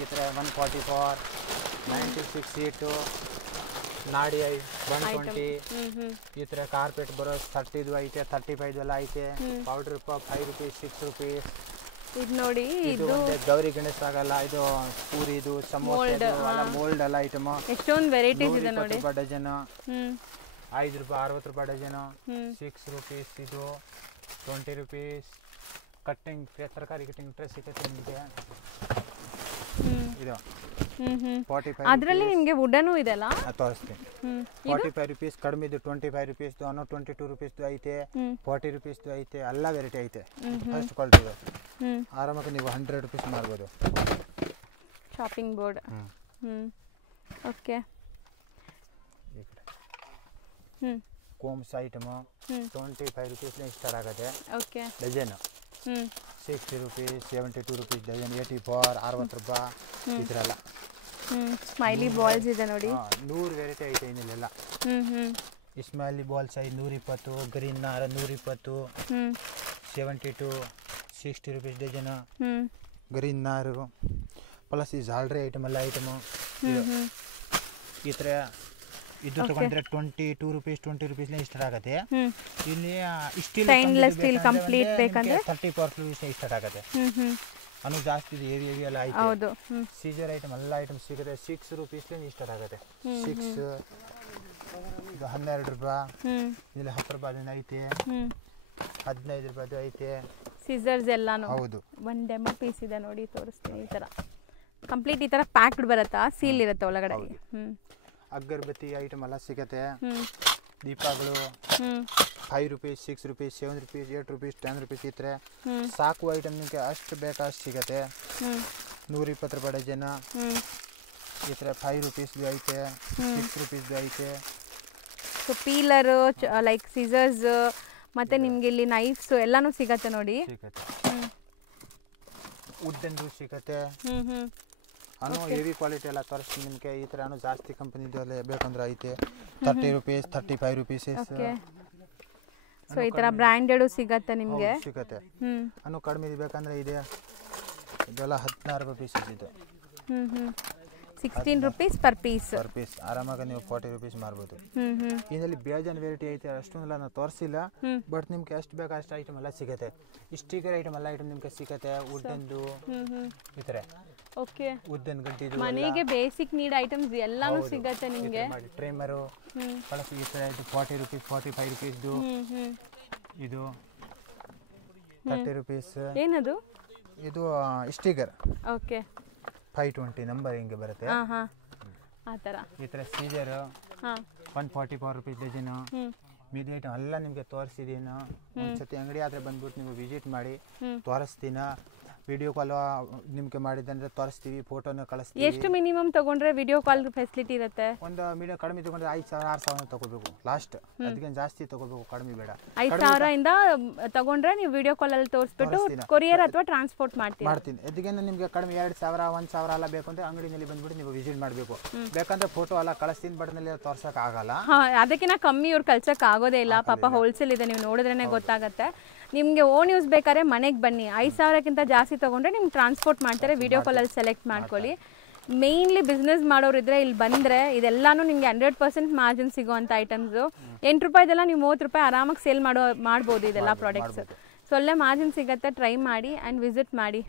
ಈ ಥರ 144, 96 ಸೀಟು, ನಾಡಿ 120 ಈ ಥರ. ಕಾರ್ಪೆಟ್ ಬರೋ 30 ಐತೆ, 35 ಎಲ್ಲ ಐತೆ. Powder 5 rupees, 6 rupees. ಇದು ನೋಡಿ, ಇದು ಗೌರಿ ಗಣೇಶ ಆಗಲ್ಲ. ಇದು ಪೂರಿದು, ಸಮೋಸ ಎಲ್ಲ ಮೋಲ್ಡ್ ಎಲ್ಲ ಐಟಮ್. ಎಷ್ಟೊಂದು ವೆರೈಟೀಸ್ ಇದೆ ನೋಡಿ. ಡಜನ್ 5 ರೂಪಾಯಿ, 60 ರೂಪಾಯಿ ಡಜನ್. 6 rupees ಇದು 20 rupees. ಕಟ್ಟಿಂಗ್ ತರಕಾರಿ ಕಟ್ಟಿಂಗ್ ಟ್ರೇ ಸಿಗುತ್ತೆ ನಿಮಗೆ. ಇದು 45 ಅದರಲ್ಲಿ ನಿಮಗೆ ವುಡನು ಇದೆಲ್ಲ ತೋರಿಸ್ತೀನಿ. 45 rupees ಕಡಿಮೆದು, 25 rupees, 22 rupees ಐತೆ, 40 rupees ಐತೆ. ಎಲ್ಲ ವೆರೈಟಿ ಐತೆ. ಫಸ್ಟ್ ಕ್ವಾಲಿಟಿ ಇದೆ. ಆರಾಮಾಗಿ ನೀವು 100 rupees ಮಾಡ್ಬೋದು. Shopping board. Okay. Combs item 25 rupees start ಆಗುತ್ತೆ. Okay. Dozen 60 rupees, 72 rupees dozen, 84, 60 ರೂಪಾಯಿ ಈ ಥರ ಎಲ್ಲ. ಸ್ಮೈಲಿ ಬಾಲ್ಸ್ ಇದೆ ನೋಡಿ. 100 ವೆರೈಟಿ ಐತೆ ಇನ್ನಿಲ್ಲೆಲ್ಲ. ಇಸ್ಮಾಯಿಲಿ ಬಾಲ್ ಸೈಜ್ 120, ಗ್ರೀನ್ ನಾರ 120, 72, 60 rupees ಡಜನ್ ಗ್ರೀನ್ ನಾರು. ಪ್ಲಸ್ ಈ ಜಾಲ್ರಿ ಐಟಮ್ ಎಲ್ಲ ಐಟಮು ಈ ಥರ ಇದು ತಗೊಂಡ್ರೆ 22 rupees 20 rupees ಸ್ಟಾರ್ಟ್ ಆಗುತ್ತೆ. ಇಲ್ಲಿ ಸ್ಟೀಲ್ ಕಂಪ್ಲೀಟ್ ಬೇಕಂದ್ರೆ 30 ಪವರ್ಫುಲ್ ಸ್ಟಾರ್ಟ್ ಆಗುತ್ತೆ. ಅನು ಜಾಸ್ತಿ ಇದೆ, ಹೆವಿ ಎಲ್ಲ ಐತೆ. ಸೀಜರ್ ಐಟಮ್ ಎಲ್ಲ ಐಟಮ್ ಸಿಗುತ್ತೆ 6 rupees ಸ್ಟಾರ್ಟ್ ಆಗುತ್ತೆ. 6 ಇದು 12 ರೂಪಾಯಿ, ಇಲ್ಲಿ 10 ರೂಪಾಯಿ ಐತೆ, 15 ರೂಪಾಯಿ ಐತೆ. ಸೀಸರ್ಸ್ ಎಲ್ಲಾನು ಹೌದು. ಒಂದು ಡೆಮೋ ಪೀಸ್ ಇದೆ ನೋಡಿ, ತೋರಿಸ್ತೀನಿ. ಈ ಥರ ಕಂಪ್ಲೀಟ್ ಈ ಥರ ಪ್ಯಾಕ್ಡ್ ಬರುತ್ತಾ, ಸೀಲ್ ಇರುತ್ತೆ ಒಳಗಡೆ. ಅಗರಬತ್ತಿ ಐಟಮ್ ಎಲ್ಲ ಸಿಗುತ್ತೆ. ದೀಪಗಳು 5 rupees 6 rupees 7 rupees 8 rupees 10 rupees ಈ ಥರ ಸಾಕು ಐಟಮ್ ನಿಮಗೆ ಅಷ್ಟು ಬೇಕಾಷ್ಟು ಸಿಗುತ್ತೆ. 120 ರೂಪಾಯಿ ಡಜನ್ ಈ ಥರ 5 rupees ಐತೆ, 6 rupees ಐತೆ. ಸೊ ಪೀಲರು ಲೈಕ್ ಸೀಸರ್ಸ್ ಮತ್ತೆ ನಿಮ್ಗೆ ಇಲ್ಲಿ ನೈಫ್ಸ್ ಎಲ್ಲಾನು ಸಿಗತ್ತೆ ನೋಡಿ. ವುಡ್ಡಂದು ಸಿಗತ್ತೆ. ಅನು ಹೆವಿ ಕ್ವಾಲಿಟಿ ಎಲ್ಲ ತೋರಿಸ್ತೀನಿ ನಿಮಗೆ. ಈ ಥರ ಜಾಸ್ತಿ ಕಂಪನಿದು ಬೇಕಂದ್ರೆ ಐತೆ 30 rupees 35 rupees. ಸೊ ಈ ಥರ ಬ್ರ್ಯಾಂಡೆಡ್ ಸಿಗತ್ತೆ ನಿಮಗೆ. ಸಿಗತ್ತೆ. ಅನು ಕಡಿಮೆ ಬೇಕಂದ್ರೆ ಇದೆ, ಇದೆಲ್ಲ 16 ರೂಪಾಯಿ ಪೀಸ್ ಇದೆ. 16 rupees per piece. ಆರಾಮಾಗಿ ನೀವು 40 rupees ಮಾರ್ಬೋದು. ಇದರಲ್ಲಿ ಬೇಜಾನ್ ವೆರೈಟಿ ಐತೆ, ಅಷ್ಟೊಂದೆಲ್ಲ ನಾನು ತೋರಿಸಿಲ್ಲ. ಬಟ್ ನಿಮ್ಗೆ ಎಷ್ಟು ಬೇಕು ಅಷ್ಟು ಐಟಮ್ ಎಲ್ಲ ಸಿಗುತ್ತೆ. ಸ್ಟಿಕರ್ ಐಟಮ್ ಎಲ್ಲ ಐಟಮ್ ನಿಮ್ಗೆ ಸಿಗುತ್ತೆ. ವುಡ್ಡಂದು ಈ ಥರ ಉದ್ದನ್ ಗಡ್ಡಿದು ಮನೆಗೆ ಬೇಸಿಕ್ ನೀಡ್ ಐಟಮ್ಸ್ ಎಲ್ಲಾನು ಸಿಗುತ್ತೆ ನಿಮಗೆ. ಟ್ರೇಮರು ಪ್ಲಸ್ ಈ ಥರ ಇದು 40 rupees 45 rupees ಇದು 30 rupees. ಏನದು? ಇದು ಸ್ಟಿಕರ್. ಓಕೆ. 520 ನಂಬರ್ ಹಿಂಗೆ ಬರುತ್ತೆ. ಆ ಥರ ಈ ಥರ ಸೀಜರ್ 144 rupees ಡಜನ್. ಮೀಡಿ ಐಟಮ್ ಎಲ್ಲ ನಿಮಗೆ ತೋರಿಸಿದೀನಿ. ಒಂದ್ಸತಿ ಅಂಗಡಿ ಆದರೆ ಬಂದ್ಬಿಟ್ಟು ನೀವು ವಿಸಿಟ್ ಮಾಡಿ ತೋರಿಸ್ತೀನಿ. ವಿಡಿಯೋ ಕಾಲ್ ನಿಮಗೆ ಮಾಡಿದಂದ್ರೆ ತೋರಿಸ್ತೀವಿ, ಫೋಟೋನ ಕಳಿಸ್ತೀವಿ. ಎಷ್ಟು ಮಿನಿಮಮ್ ತಗೊಂಡ್ರೆ ವಿಡಿಯೋ ಕಾಲ್ ಫೆಸಿಲಿಟಿ ಇರುತ್ತೆ? ಒಂದು ಮೀಡಿಯಂ ಕಡಿಮೆ ತಗೊಂಡ್ರೆ 5,000 6,000 ತಗೋಬೇಕು ಲಾಸ್ಟ್. ಅದಕ್ಕೆ ಜಾಸ್ತಿ ತಗೋಬೇಕು, ಕಡಿಮೆ ಬೇಡ. 5,000 ಇಂದ ತಗೊಂಡ್ರೆ ನೀವು ವಿಡಿಯೋ ಕಾಲ್ ಅಲ್ಲಿ ತೋರಿಸ್ಬಿಟ್ಟು ಕೊರಿಯರ್ ಅಥವಾ ಟ್ರಾನ್ಸ್ಪೋರ್ಟ್ ಮಾಡ್ತೀನಿ. ಅದಕ್ಕೆ ನಿಮಗೆ ಕಡಿಮೆ 2,000 1,000 ಎಲ್ಲ ಬೇಕು ಅಂದ್ರೆ ಅಂಗಡಿನಲ್ಲಿ ಬಂದ್ಬಿಟ್ಟು ನೀವು ವಿಸಿಟ್ ಮಾಡಬೇಕು. ಬೇಕಂದ್ರೆ ಫೋಟೋ ಎಲ್ಲ ಕಳಿಸ್ತೀನಿ, ಬಟ್ನಲ್ಲಿ ತೋರ್ಸಕ್ ಆಗಲ್ಲ. ಅದಕ್ಕಿಂತ ಕಮ್ಮಿ ಇವ್ರು ಕಳ್ಸಕ್ ಆಗೋದೇ ಇಲ್ಲ. ಪಾಪ ಹೋಲ್ಸೇಲ್ ಇದೆ, ನೀವು ನೋಡಿದ್ರೇನೆ ಗೊತ್ತಾಗತ್ತೆ. ನಿಮಗೆ ಓನ್ ಯೂಸ್ ಬೇಕಾದ್ರೆ ಮನೆಗೆ ಬನ್ನಿ. 5,000ಕ್ಕಿಂತ ಜಾಸ್ತಿ ತೊಗೊಂಡ್ರೆ ನಿಮ್ಗೆ ಟ್ರಾನ್ಸ್ಪೋರ್ಟ್ ಮಾಡ್ತಾರೆ. ವಿಡಿಯೋ ಕಾಲಲ್ಲಿ ಸೆಲೆಕ್ಟ್ ಮಾಡ್ಕೊಳ್ಳಿ. ಮೇಯ್ನ್ಲಿ ಬಿಸ್ನೆಸ್ ಮಾಡೋರಿದ್ರೆ ಇಲ್ಲಿ ಬಂದರೆ ಇದೆಲ್ಲಾನು ನಿಮಗೆ 100% ಮಾರ್ಜಿನ್ ಸಿಗೋವಂಥ ಐಟಮ್ಸು. 8 ರೂಪಾಯಿದೆಲ್ಲ ನೀವು 30 ರೂಪಾಯಿ ಆರಾಮಾಗಿ ಸೇಲ್ ಮಾಡ್ಬೋದು ಇದೆಲ್ಲ ಪ್ರಾಡಕ್ಟ್ಸ್. ಸೊ ಅಲ್ಲೇ ಮಾರ್ಜಿನ್ ಸಿಗುತ್ತೆ. ಟ್ರೈ ಮಾಡಿ ಆ್ಯಂಡ್ ವಿಸಿಟ್ ಮಾಡಿ.